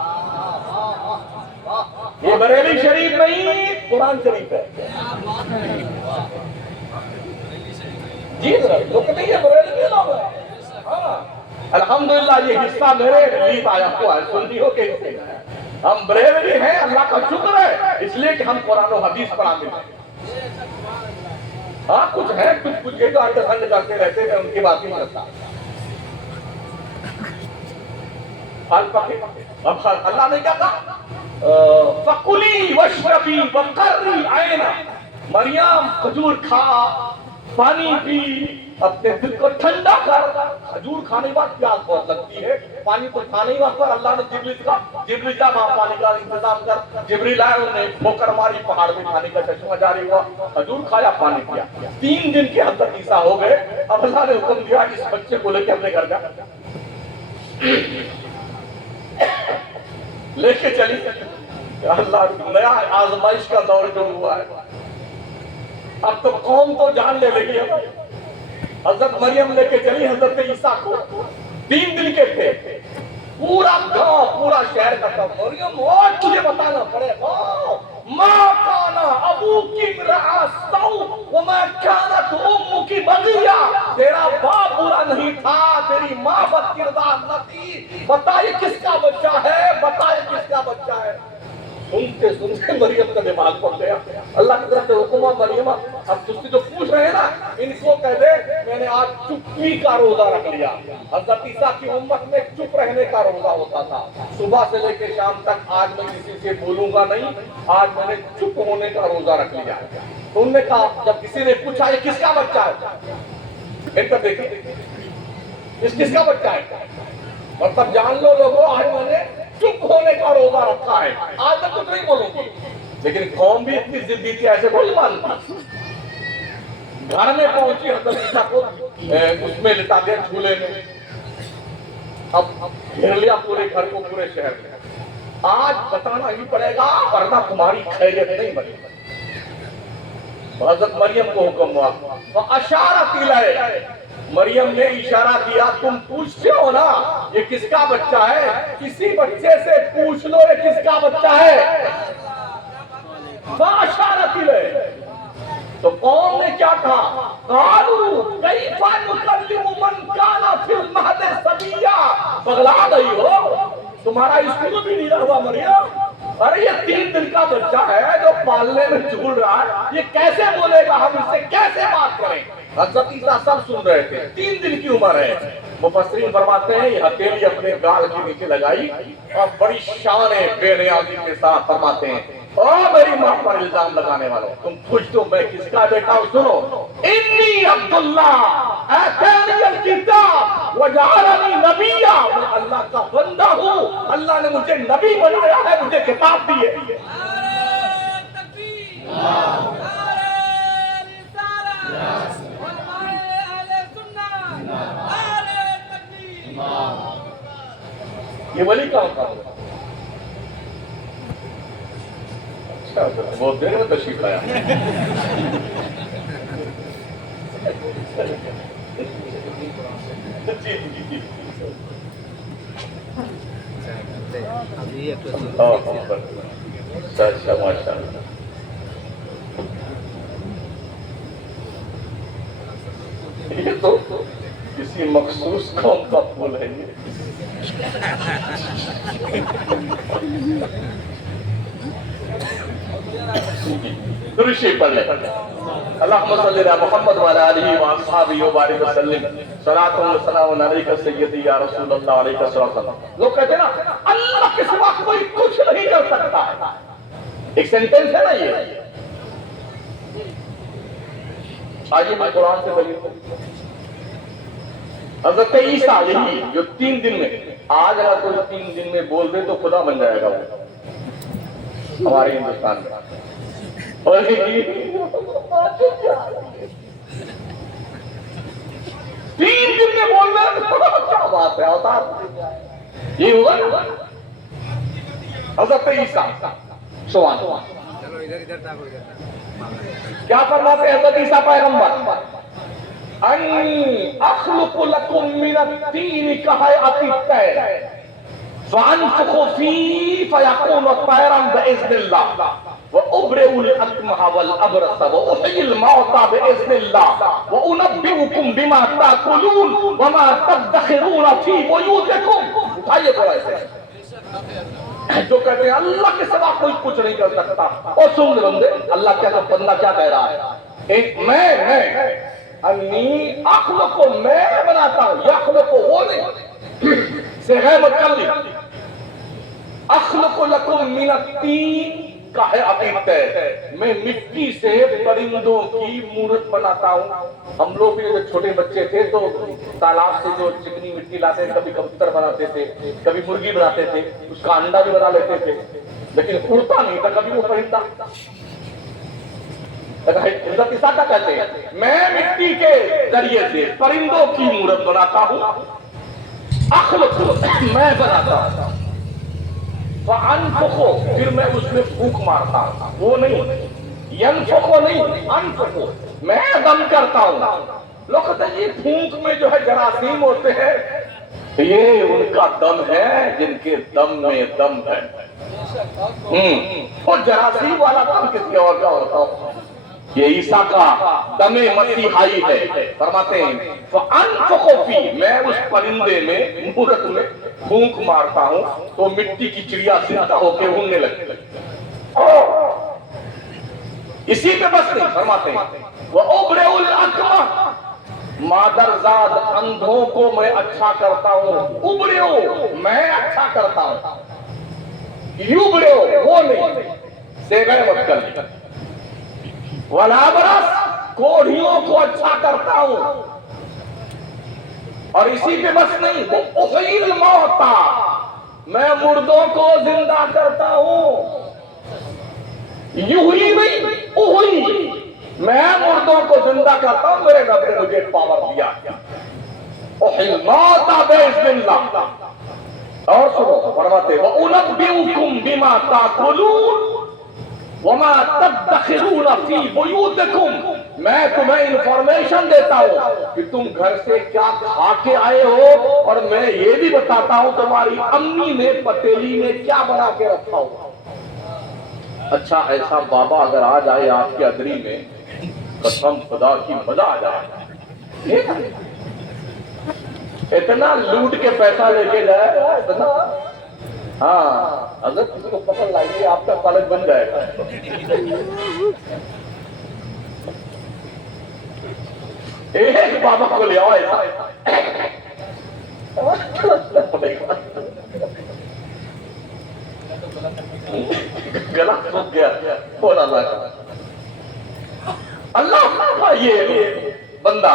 یہ بریلی شریف نہیں، قرآن شریف ہے. جی لوگ نہیں ہے، بریلی نہیں لوگ ہے. الحمدللہ یہ حصہ میرے لیے آیا ہوا ہے، سنی ہو کہ ہم بریلوی ہیں، اللہ کا شکر ہے، اس لیے کہ ہم قرآن و حدیث پر عامل ہیں. ہاں کچھ ہے، کچھ یہ جو آج تک کرتے رہتے ہیں، ان کی بات نہیں کرتا. اب اللہ نے کیا کہا؟ فَقُلِي وَاشْرَبِي وَقَرِّي عَيْنًا. مریم کھجور کھا، پانی پی، اپنے دل کو ٹھنڈا کر. کھجور کھانے کے بعد پیاس بہت لگتی ہے، پانی تو کھانے کے بعد پر اللہ نے جبریل کا، جبریل جا وہاں پانی کا انتظام کر. جبریل آئے، انہوں نے ٹھوکر ماری، پہاڑ میں پانی کا چشمہ جاری ہوا، کھجور کھایا، پانی پیا. 3 دن کے حضرت عیسیٰ ہو گئے. اب اللہ نے حکم دیا اس بچے کو لے کے اپنے گھر جا، لے کے چلی. اللہ نیا آزمائش کا دور جو ہوا ہے، اب تو قوم تو جان لے لگی ہے. حضرت مریم لے کے چلی حضرت عیسیٰ کو، 3 دن کے تھے. پورا گاؤں، پورا شہر کا تھا. مریم اور تجھے بتانا پڑے گا، ماں کانا ابوکی امرأ سوء وما کانت امکی بغیہ. تیرا باپ برا نہیں تھا، تیری ماں بد کردار نہ تھی. بتائیے کس کا بچہ ہے، بتائیے کس کا بچہ ہے. سنتے سنتے مریم کا دماغ پڑ گیا. اللہ کی طرف سے حکم ہے مریم اب تجھ سے جو پوچھ رہے ہیں نا ان کو کہہ دے میں نے آج چپی کا روزہ رکھ لیا. حضرت عیسیٰ کی امت میں چپ رہنے کا روزہ ہوتا تھا، صبح سے لے کے شام تک. آج میں کسی سے بولوں گا نہیں، آج میں نے چپ ہونے کا روزہ رکھ لیا. تو انہوں نے کہا، جب کسی نے پوچھا یہ کس کا بچہ ہے، ان پر دیکھیں کس کا بچہ ہے، مطلب جان لو لوگوں آج میں نے چپ ہونے کا روزہ رکھا ہے، آج تک کچھ نہیں بولوں گی. لیکن قوم بھی اتنی ضدی تھی، ایسے کوئی مانتا. گھر میں پہنچی حضرت عیسیٰ کو اس میں لٹا دیا جھولے میں. اب گھیر لیا پورے گھر کو، پورے شہر میں. آج بتانا ہی پڑے گا ورنہ تمہاری خیریت نہیں بنے گی. حضرت مریم کو حکم ہوا، فَأَشَارَتْ إِلَيْهِ. مریم نے اشارہ کیا، تم پوچھتے ہو نا یہ کس کا بچہ ہے، کسی بچے سے پوچھ لو یہ کس کا بچہ ہے. فَأَشَارَتْ إِلَيْهِ. تو قوم نے کیا کہا، قَالُوا كَيْفَ نُكَلِّمُ مَنْ كَانَ فِي الْمَهْدِ صَبِيًّا. پگلا گئی ہو، تمہارا اسکول بھی نہیں ہوا مریم. ارے یہ 3 دن کا بچہ ہے جو پالنے میں جھول رہا ہے، یہ کیسے بولے گا، ہم اس سے کیسے بات کریں. حضرت عیسیٰ سب سن رہے تھے، 3 دن کی عمر ہے. مفسرین فرماتے ہیں یہ ہتھیلی اپنے گال کے نیچے لگائی اور بڑی شان بے نیازی کے ساتھ فرماتے ہیں، او میری ماں پر الزام لگانے والوں، تم پوچھتے ہو میں کس کا بیٹا ہوں. سنو، انی عبداللہ آتانی الکتاب وجعلنی نبیا، میں اللہ کا بندہ ہوں، اللہ نے مجھے نبی بنایا ہے، مجھے کتاب دی ہے۔ یہ ولی کا ہوتا ہے۔ اچھا بہت دیر میں تشریف لایا۔ اچھا ماشاء اللہ۔ یہ تو کسی مخصوص قوم کا پھول ہے یہ۔ درشی پڑھ لیں۔ اللہم صلی علی محمد وعلی آلہ واصحابہ وبارک وسلم، صلاۃ و سلام علیک سیدی یا رسول اللہ علیہ السلام۔ لوگ کہتے ہیں نا اللہ کے سوا کوئی کچھ نہیں کر سکتا ہے، ایک سینٹنس ہے نا یہ۔ آئیے میں قرآن سے دلیل، حضرت عیسیٰ یہی جو 3 دن میں، آج اگر کوئی 3 دن میں بول دے تو خدا بن جائے گا وہ ہمارے ہندوستان میں۔ اور 3 دن میں بولنا کیا بات ہے، اوتار یہ ہوا نا۔ حضرت عیسیٰ سوال کیا فرماتے ہیں حضرت عیسیٰ پیغمبر؟ انی اخلق لکم من الطین کہیئۃ الطیر فانفخ فیہ فیکون طیرا باذن اللہ وابرئ الاکمہ والابرص واحیی الموتى باذن اللہ وانبئکم بما تاکلون وما تدخرون فی بیوتکم۔ اٹھائیے تھوڑا اسے، جو کہتے ہیں اللہ کے سوا کوئی کچھ نہیں کر سکتا، اور سن لے بندے اللہ کیا بندہ کیا کہہ رہا ہے، ایک میں انی اخلق، میں بناتا ہوں، یخلق وہ نہیں، صیغہ متکلم، اخلق لکم من الطین کہیئۃ الطیر، میں مٹی سے پرندوں کی مورت بناتا ہوں۔ ہم لوگ بھی جب چھوٹے بچے تھے تو تالاب سے جو چکنی مٹی لاتے تھے، کبھی کبوتر بناتے تھے، کبھی مرغی بناتے تھے، اس کا انڈا بھی بنا لیتے تھے، لیکن اڑتا نہیں تھا کبھی وہ پرندہ۔ حضرت عیسیٰ کا کہتے ہیں میں مٹی کے ذریعے سے پرندوں کی مورت بناتا ہوں، اخلق میں بناتا ہوں، فانفخو پھر میں اس میں پھونک مارتا ہوں، وہ نہیں ینفخو نہیں، انفخو میں دم کرتا ہوں۔ لوگ کہتے ہیں یہ پھونک میں جو ہے جراثیم ہوتے ہیں، یہ ان کا دم ہے جن کے دم میں دم ہے۔ وہ جراثیم والا دم کسی اور کا ہوتا ہو، یہ عیسیٰ کا دم مسیحائی ہے۔ فرماتے ہیں فَأَنفُخُ فِيهِ، میں اس پرندے میں مورت میں پھونک مارتا ہوں تو مٹی کی چڑیا زندہ ہو کے اڑنے لگتی۔ اسی پہ بس نہیں، فرماتے ہیں وَأُبْرِئُ الْأَكْمَحَ، مادرزاد اندھوں کو میں اچھا کرتا ہوں، ابرئو میں اچھا کرتا ہوں، یبرئو وہ نہیں، صیغہ متکلم، والابرص کوڑھیوں کو اچھا کرتا ہوں، اور اسی پہ بس نہیں، احیی الموتى میں مردوں کو زندہ کرتا ہوں، یحیی نہیں احیی میں مردوں کو زندہ کرتا ہوں، میرے رب نے مجھے پاور دیا، احیی الموتى باذن اللہ۔ اور سنو فرماتے ہیں وَأُنَبِّئُكُم بِمَا تَأْكُلُونَ وَمَا تَدَّخِرُونَ فِي بُيُوتِكُم، میں تمہیں انفارمیشن دیتا ہوں کہ تم گھر سے کیا کھا کے آئے ہو، اور میں یہ بھی بتاتا ہوں تمہاری امی نے پتیلی میں کیا بنا کے رکھا ہو۔ اچھا ایسا بابا اگر آ جائے آپ کے ادری میں، قسم خدا کی مزہ آ جائے، اتنا لوٹ کے پیسہ لے کے جائے، اتنا ہاں حضرت کسی کو پکڑ لائیے آپ کا کالج بن جائے گا۔ ایک بابا کو لے آؤ ایسا، گلا سوکھ گیا، بولا اللہ یہ بندہ،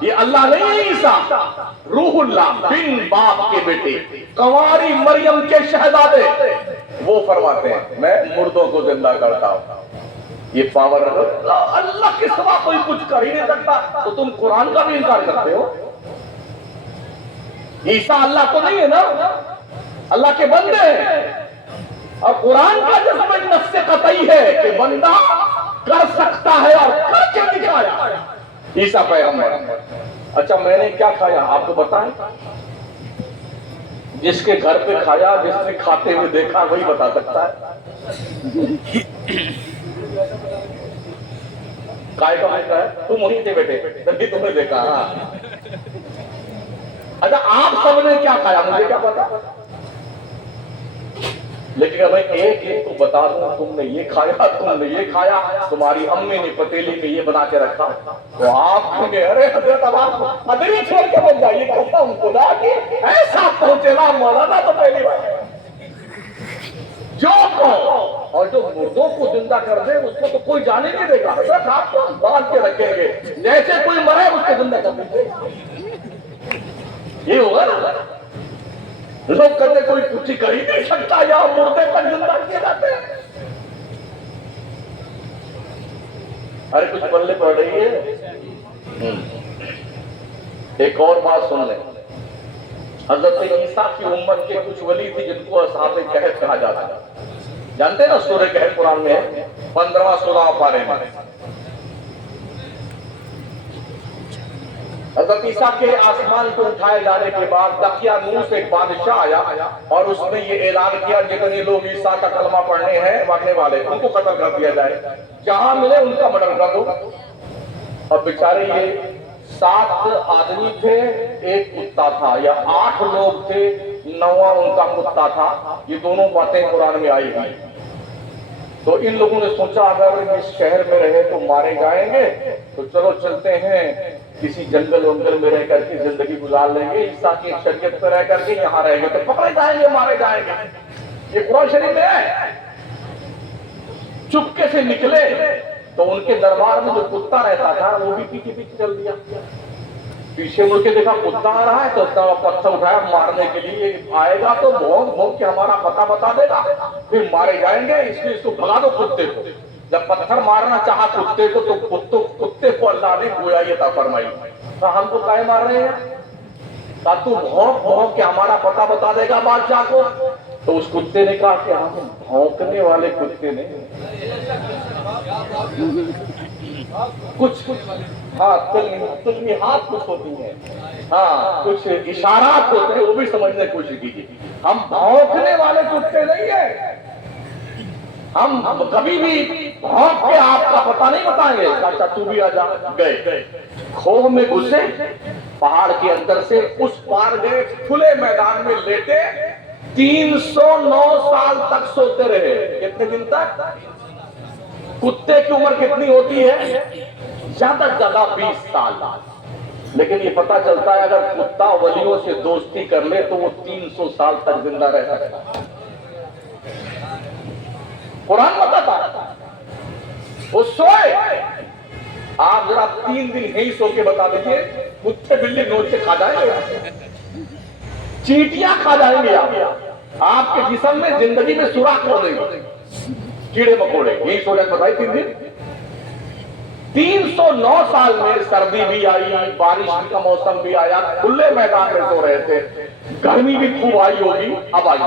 یہ اللہ نہیں ہے عیسیٰ، روح اللہ بن باپ کے بیٹے، کنواری مریم کے شہزادے، وہ فرماتے ہیں میں مردوں کو زندہ کرتا ہوں۔ یہ پاور اللہ کے سوا کوئی کچھ کر ہی نہیں سکتا، تو تم قرآن کا بھی انکار کرتے ہو۔ عیسیٰ اللہ تو نہیں ہے نا، اللہ کے بندے ہیں، اور قرآن کا جسم نص قطعی ہے کہ بندہ کر سکتا ہے اور کر کے دکھایا عیسیٰ پیغمبر۔ اچھا میں نے کیا کھایا آپ کو بتائیں؟ جس کے گھر پہ کھایا، جس نے کھاتے ہوئے دیکھا وہی بتا سکتا ہے۔ کائے کا بیٹا ہے تم وہیں تھے بیٹے تبھی تم نے دیکھا۔ اچھا آپ سب نے کیا کھایا مجھے کیا پتا، لیکن میں ایک ایک تو بتا دوں، تم نے یہ کھایا، تم نے یہ کھایا، تمہاری امی نے پتیلی میں یہ بنا کے رکھا، تو آپ کہیں ارے حضرت اب آپ ادری چھوڑ کے بن جائیے، کہتا ہوں خدا کی ایسا پہنچے نا مولانا تو پہلی بار جو کہو، اور جو مردوں کو زندہ کر دے اس کو تو کوئی جانے نہیں دے گا، حضرت آپ کو باندھ کے رکھیں گے، جیسے کوئی مرے اس کو زندہ کر دیجیے، یہ ہوگا نا۔ لوگ کہتے کوئی کچھ کر ہی نہیں سکتا، یا مردے پر زندہ کیے جاتے ہیں۔ ارے کچھ پلے پڑ رہی ہے۔ ایک اور بات سن لیں، حضرت عیسیٰ کی امت کے کچھ ولی تھے جن کو اصحاب کہف کہا جاتا ہے، جانتے ہیں نا سورہ کہف قرآن میں ہے 15واں 16واں پارے میں۔ حضرت عیسیٰ کے آسمان کو اٹھائے جانے کے بعد دقیانوس ایک بادشاہ آیا اور اس نے یہ اعلان کیا جتنے لوگ عیسیٰ کا کلمہ پڑھنے ہیں ماننے والے ان کو قتل کر دیا جائے، جہاں ملے ان کا مرڈر کر دو۔ اور بیچارے یہ 7 آدمی تھے، ایک کتا تھا، یا 8 لوگ تھے، 9واں ان کا کتا تھا، یہ دونوں باتیں قرآن میں آئی ہوئی۔ تو ان لوگوں نے سوچا اگر اس شہر میں رہے تو مارے جائیں گے، تو چلو چلتے ہیں کسی جنگل ونگل میں رہ کر کے زندگی گزار لیں گے، عیسیٰ کی شریعت پہ رہ کر کے یہاں رہیں گے تو پکڑے جائیں گے مارے جائیں گے۔ یہ قرآن شریف میں ہے۔ چپکے سے نکلے تو ان کے دربار میں جو کتا رہتا تھا وہ بھی پیچھے پیچھے چل دیا، پیچھے مڑ کے دیکھا کتا آ رہا ہے تو پتھر اٹھایا مارنے کے لیے، آئے گا تو بھونک بھونک کے ہمارا پتہ بتا دے گا، پھر مارے جائیں گے، اس لیے اس کو بھگا دو کتے کو۔ جب پتھر مارنا چاہا کتے کو تو کتے کو اللہ نے گویا یہ عطا فرمائی، کہا ہم کو کائے مار رہے ہیں، کہا تو بھونک بھونک کے ہمارا پتہ بتا دے گا بادشاہ کو۔ تو اس کتے نے کہا کہ ہم بھونکنے والے کتے نہیں، کچھ ہاں تلمیحات کچھ ہوتی ہیں، ہاں کچھ اشارات ہوتے ہیں، وہ بھی سمجھنے کی کوشش کیجیے، ہم بھونکنے والے کتے نہیں ہیں، ہم کبھی بھی بھونک کے آپ کا پتہ نہیں بتائیں گے۔ چاچا تو بھی آ جا، گئے کھوہ میں گھسے، پہاڑ کے اندر سے اس پار گئے، کھلے میدان میں لیٹے 309 سال تک سوتے رہے۔ کتنے دن تک؟ کتے کی عمر کتنی ہوتی ہے؟ زیادہ زیادہ 20 سال، لیکن یہ پتہ چلتا ہے اگر کتا ولیوں سے دوستی کر لے تو وہ 300 سال تک زندہ رہ سکتا ہے۔ قرآن بتاتا ہے وہ سوئے، آپ ذرا 3 دن ہی سو کے بتا دیجئے، کتے بلی نوچ سے کھا جائیں گے، چیٹیاں کھا جائیں گے، آپ کے جسم میں زندگی میں سوراخ کر دیں گے کیڑے مکوڑے، یہی سو جائے بتائی 3 دن۔ 309 سال میں سردی بھی آئی، بارش کا موسم بھی آیا، کھلے میدان میں سو رہے تھے، گرمی بھی خوب آئی ہوگی، اب آئی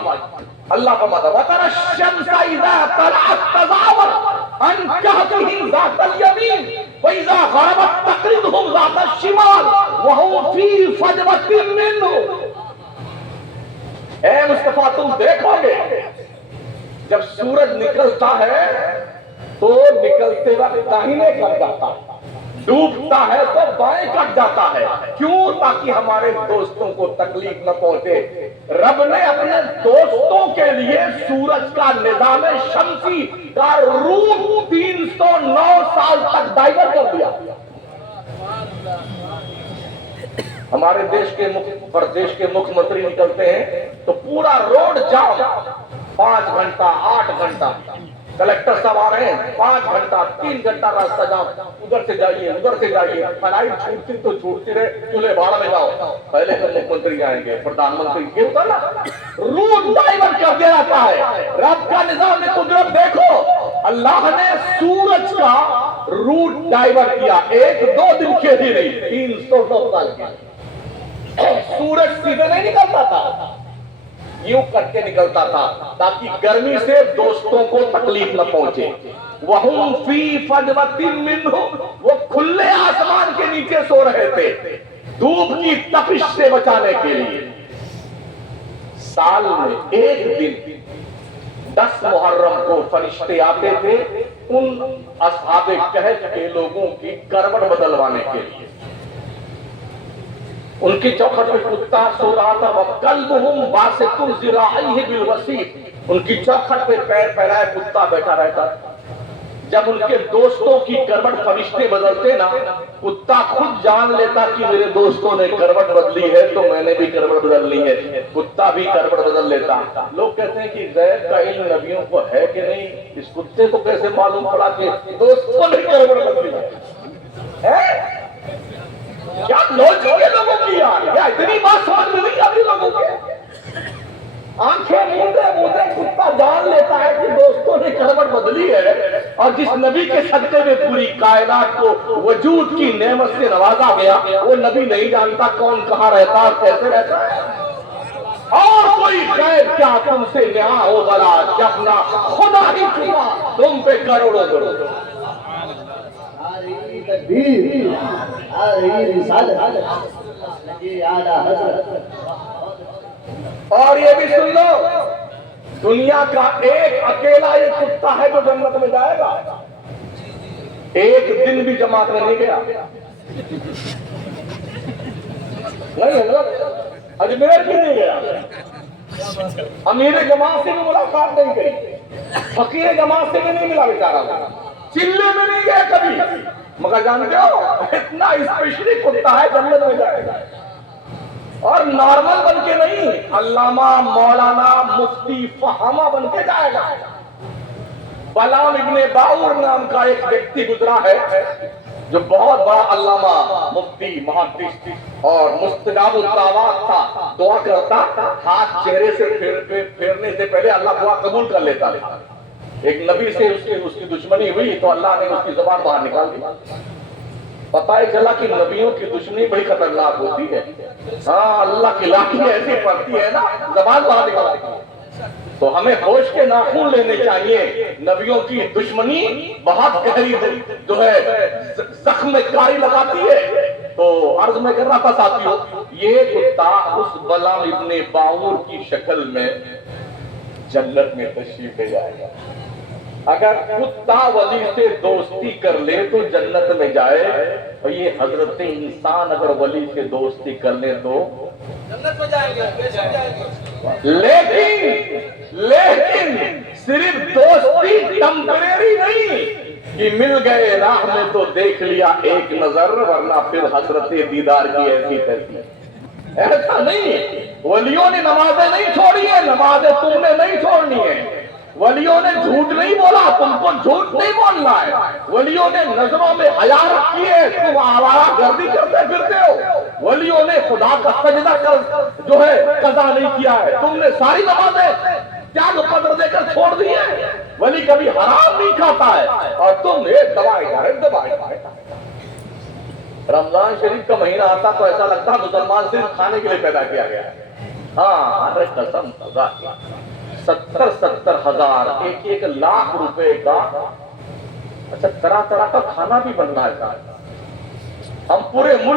اللہ فرماتا ہے وَتَرَى الشَّمْسَ إِذَا طَلَعَتْ تَزَاوَرُ عَنْ كَهْفِهِمْ ذَاتَ الْيَمِينِ وَإِذَا غَرَبَتْ تَقْرِضُهُمْ ذَاتَ الشِّمَالِ وَهُمْ فِي فَجْوَةٍ مِّنْهُ۔ اے مصطفیٰ تم دیکھو گے جب سورج نکلتا ہے تو نکلتے وقت داہنے کٹ جاتا ہے، ڈوبتا ہے تو بائیں کٹ جاتا ہے، کیوں؟ تاکہ ہمارے دوستوں کو تکلیف نہ پہنچے۔ رب نے اپنے دوستوں کے لیے سورج کا نظام شمسی کا روٹ 309 سال تک ڈائیورٹ کر دیا۔ ہمارے پردیش کے مکھ منتری نکلتے ہیں تو پورا روڈ جام، 5 گھنٹہ 8 گھنٹہ کلیکٹر صاحب آ رہے ہیں 5 گھنٹہ 3 گھنٹہ راستہ جاؤ, ادھر سے جائیے, فلائٹ چھوٹتی تو چھوٹتی رہے, چولہے بھاڑ میں جاؤ. پہلے تو مکھ منتری آئیں گے, پردھان منتری, یہ ہوتا نا, روٹ ڈائیورٹ کر دیا جاتا ہے. رب کا نظام قدرت دیکھو, اللہ نے سورج کا روٹ ڈائیورٹ کیا, 1-2 دن کے ہی نہیں, 309 سال کے. سورج سیدھے نہیں نکلتا تھا, یوں کٹ کے نکلتا تھا تاکہ گرمی سے دوستوں کو تکلیف نہ پہنچے. وَهُمْ فِي فَجْوَةٍ مِّنْهُ, وہ کھلے آسمان کے نیچے سو رہے تھے دھوپ کی تپش سے بچانے کے لیے. سال میں ایک دن 10 محرم کو فرشتے آتے تھے ان اصحاب کہف کے لوگوں کی کروٹ بدلوانے کے لیے. ان کی چوکھٹ پہ کتا سو رہا تھا, وَقَلْبُهُمْ بَاسِطٌ ذِرَاعَيْهِ بِالْوَسِيدِ, ان کی چوکھٹ پہ پیر پھیلائے کتا بیٹھا رہتا. جب ان کے دوستوں کی کروٹ فرشتے بدلتے نا, کتا خود جان لیتا کہ میرے دوستوں نے کروٹ بدلی ہے تو میں نے بھی کروٹ بدلنی ہے, کتا بھی کروٹ بدل لیتا. لوگ کہتے ہیں کہ غیب کا علم نبیوں کو ہے کہ نہیں, اس کتے کو کیسے معلوم پڑا کہ دوستوں نے کروٹ بدلی ہے؟ کیا لوگ ہے لوگوں کی یار, کیا اتنی بات سمجھ میں نہیں آتی لوگوں کی؟ آنکھیں موندے کتا جان لیتا ہے کہ دوستوں نے کروٹ بدلی ہے, اور جس نبی کے صدقے میں پوری کائنات کو وجود کی نعمت سے نوازا گیا, وہ نبی نہیں جانتا کون کہاں رہتا اور کیسے رہتا ہے. اور کوئی غیب کیا تم سے نہا ہو بلا, جب نہ خدا ہی چھپا تم پہ کروڑوں کروڑ. تکبیر, آ رہی رسالت, یہ اعلیٰ حضرت. اور یہ بھی سن لو, دنیا کا ایک اکیلا یہ کتا ہے جو جنت میں جائے گا. ایک دن بھی جماعت میں نہیں گیا, نہیں حضرت اجمیر بھی نہیں گیا, امیر جماعت سے بھی ملاقات نہیں کی, فقیر جماعت سے بھی نہیں ملا بیچارہ, چلے میں نہیں گیا کبھی. مگر جانتے ہو اتنا اسپیشلی کتا ہے جنت میں جائے گا, اور نارمل بن کے نہیں, علامہ مولانا مفتی فہامہ بن کے جائے گا. بلال ابن باور نام کا ایک ویکتی گزرا ہے جو بہت بڑا علامہ مفتی محدث اور مستجاب الدعوات تھا. دعا کرتا, ہاتھ چہرے سے پھیرنے سے پہلے اللہ دعا قبول کر لیتا. ایک نبی سے اس کی دشمنی ہوئی تو اللہ نے اس کی زبان باہر نکال دی. پتہ ہی چلا کہ نبیوں کی دشمنی بڑی خطرناک ہوتی ہے. ہاں, اللہ کی لاٹھی ایسی پڑتی ہے نا, زبان باہر نکال دی. تو ہمیں ہوش کے ناخن لینے چاہیے. نبیوں کی دشمنی بہت گہری جو ہے زخم کاری لگاتی ہے. تو عرض میں کر رہا تھا ساتھیوں, یہ کتا اس بلال ابن باور کی شکل میں جنت میں تشریف لے جائے گا. اگر کتا ولی سے دوستی کر لے تو جنت میں جائے, اور یہ حضرت انسان اگر ولی سے دوستی کر لے تو جنت میں جائیں گے. لیکن صرف دوستی ٹمپریری نہیں کہ مل گئے راہ میں تو دیکھ لیا ایک نظر, ورنہ پھر حسرت دیدار کی ایسی تیسی. ایسا نہیں, ولیوں نے نمازیں نہیں چھوڑی ہیں, نمازیں تم نے نہیں چھوڑنی ہے. ولیوں نے جھوٹ نہیں بولا, تم کو جھوٹ نہیں بولنا ہے. ولیوں نے نظروں میں حیا رکھی ہے, تم آوارہ گردی کرتے پھرتے ہو. ولیوں نے خدا کا سجدہ کر جو ہے قضا نہیں کیا ہے, تم نے ساری نمازیں تیاگ پتر دے کر چھوڑ دی ہے. ولی کبھی حرام نہیں کھاتا ہے, اور تم ایک دبائے. رمضان شریف کا مہینہ آتا تو ایسا لگتا مسلمان صرف کھانے کے لیے پیدا کیا گیا ہے. ہاں, ارے قسم خدا کی 70,000 1 لاکھ روپے کا, اچھا طرح طرح کا کھانا بھی بننا ہے. ہم پورے ملک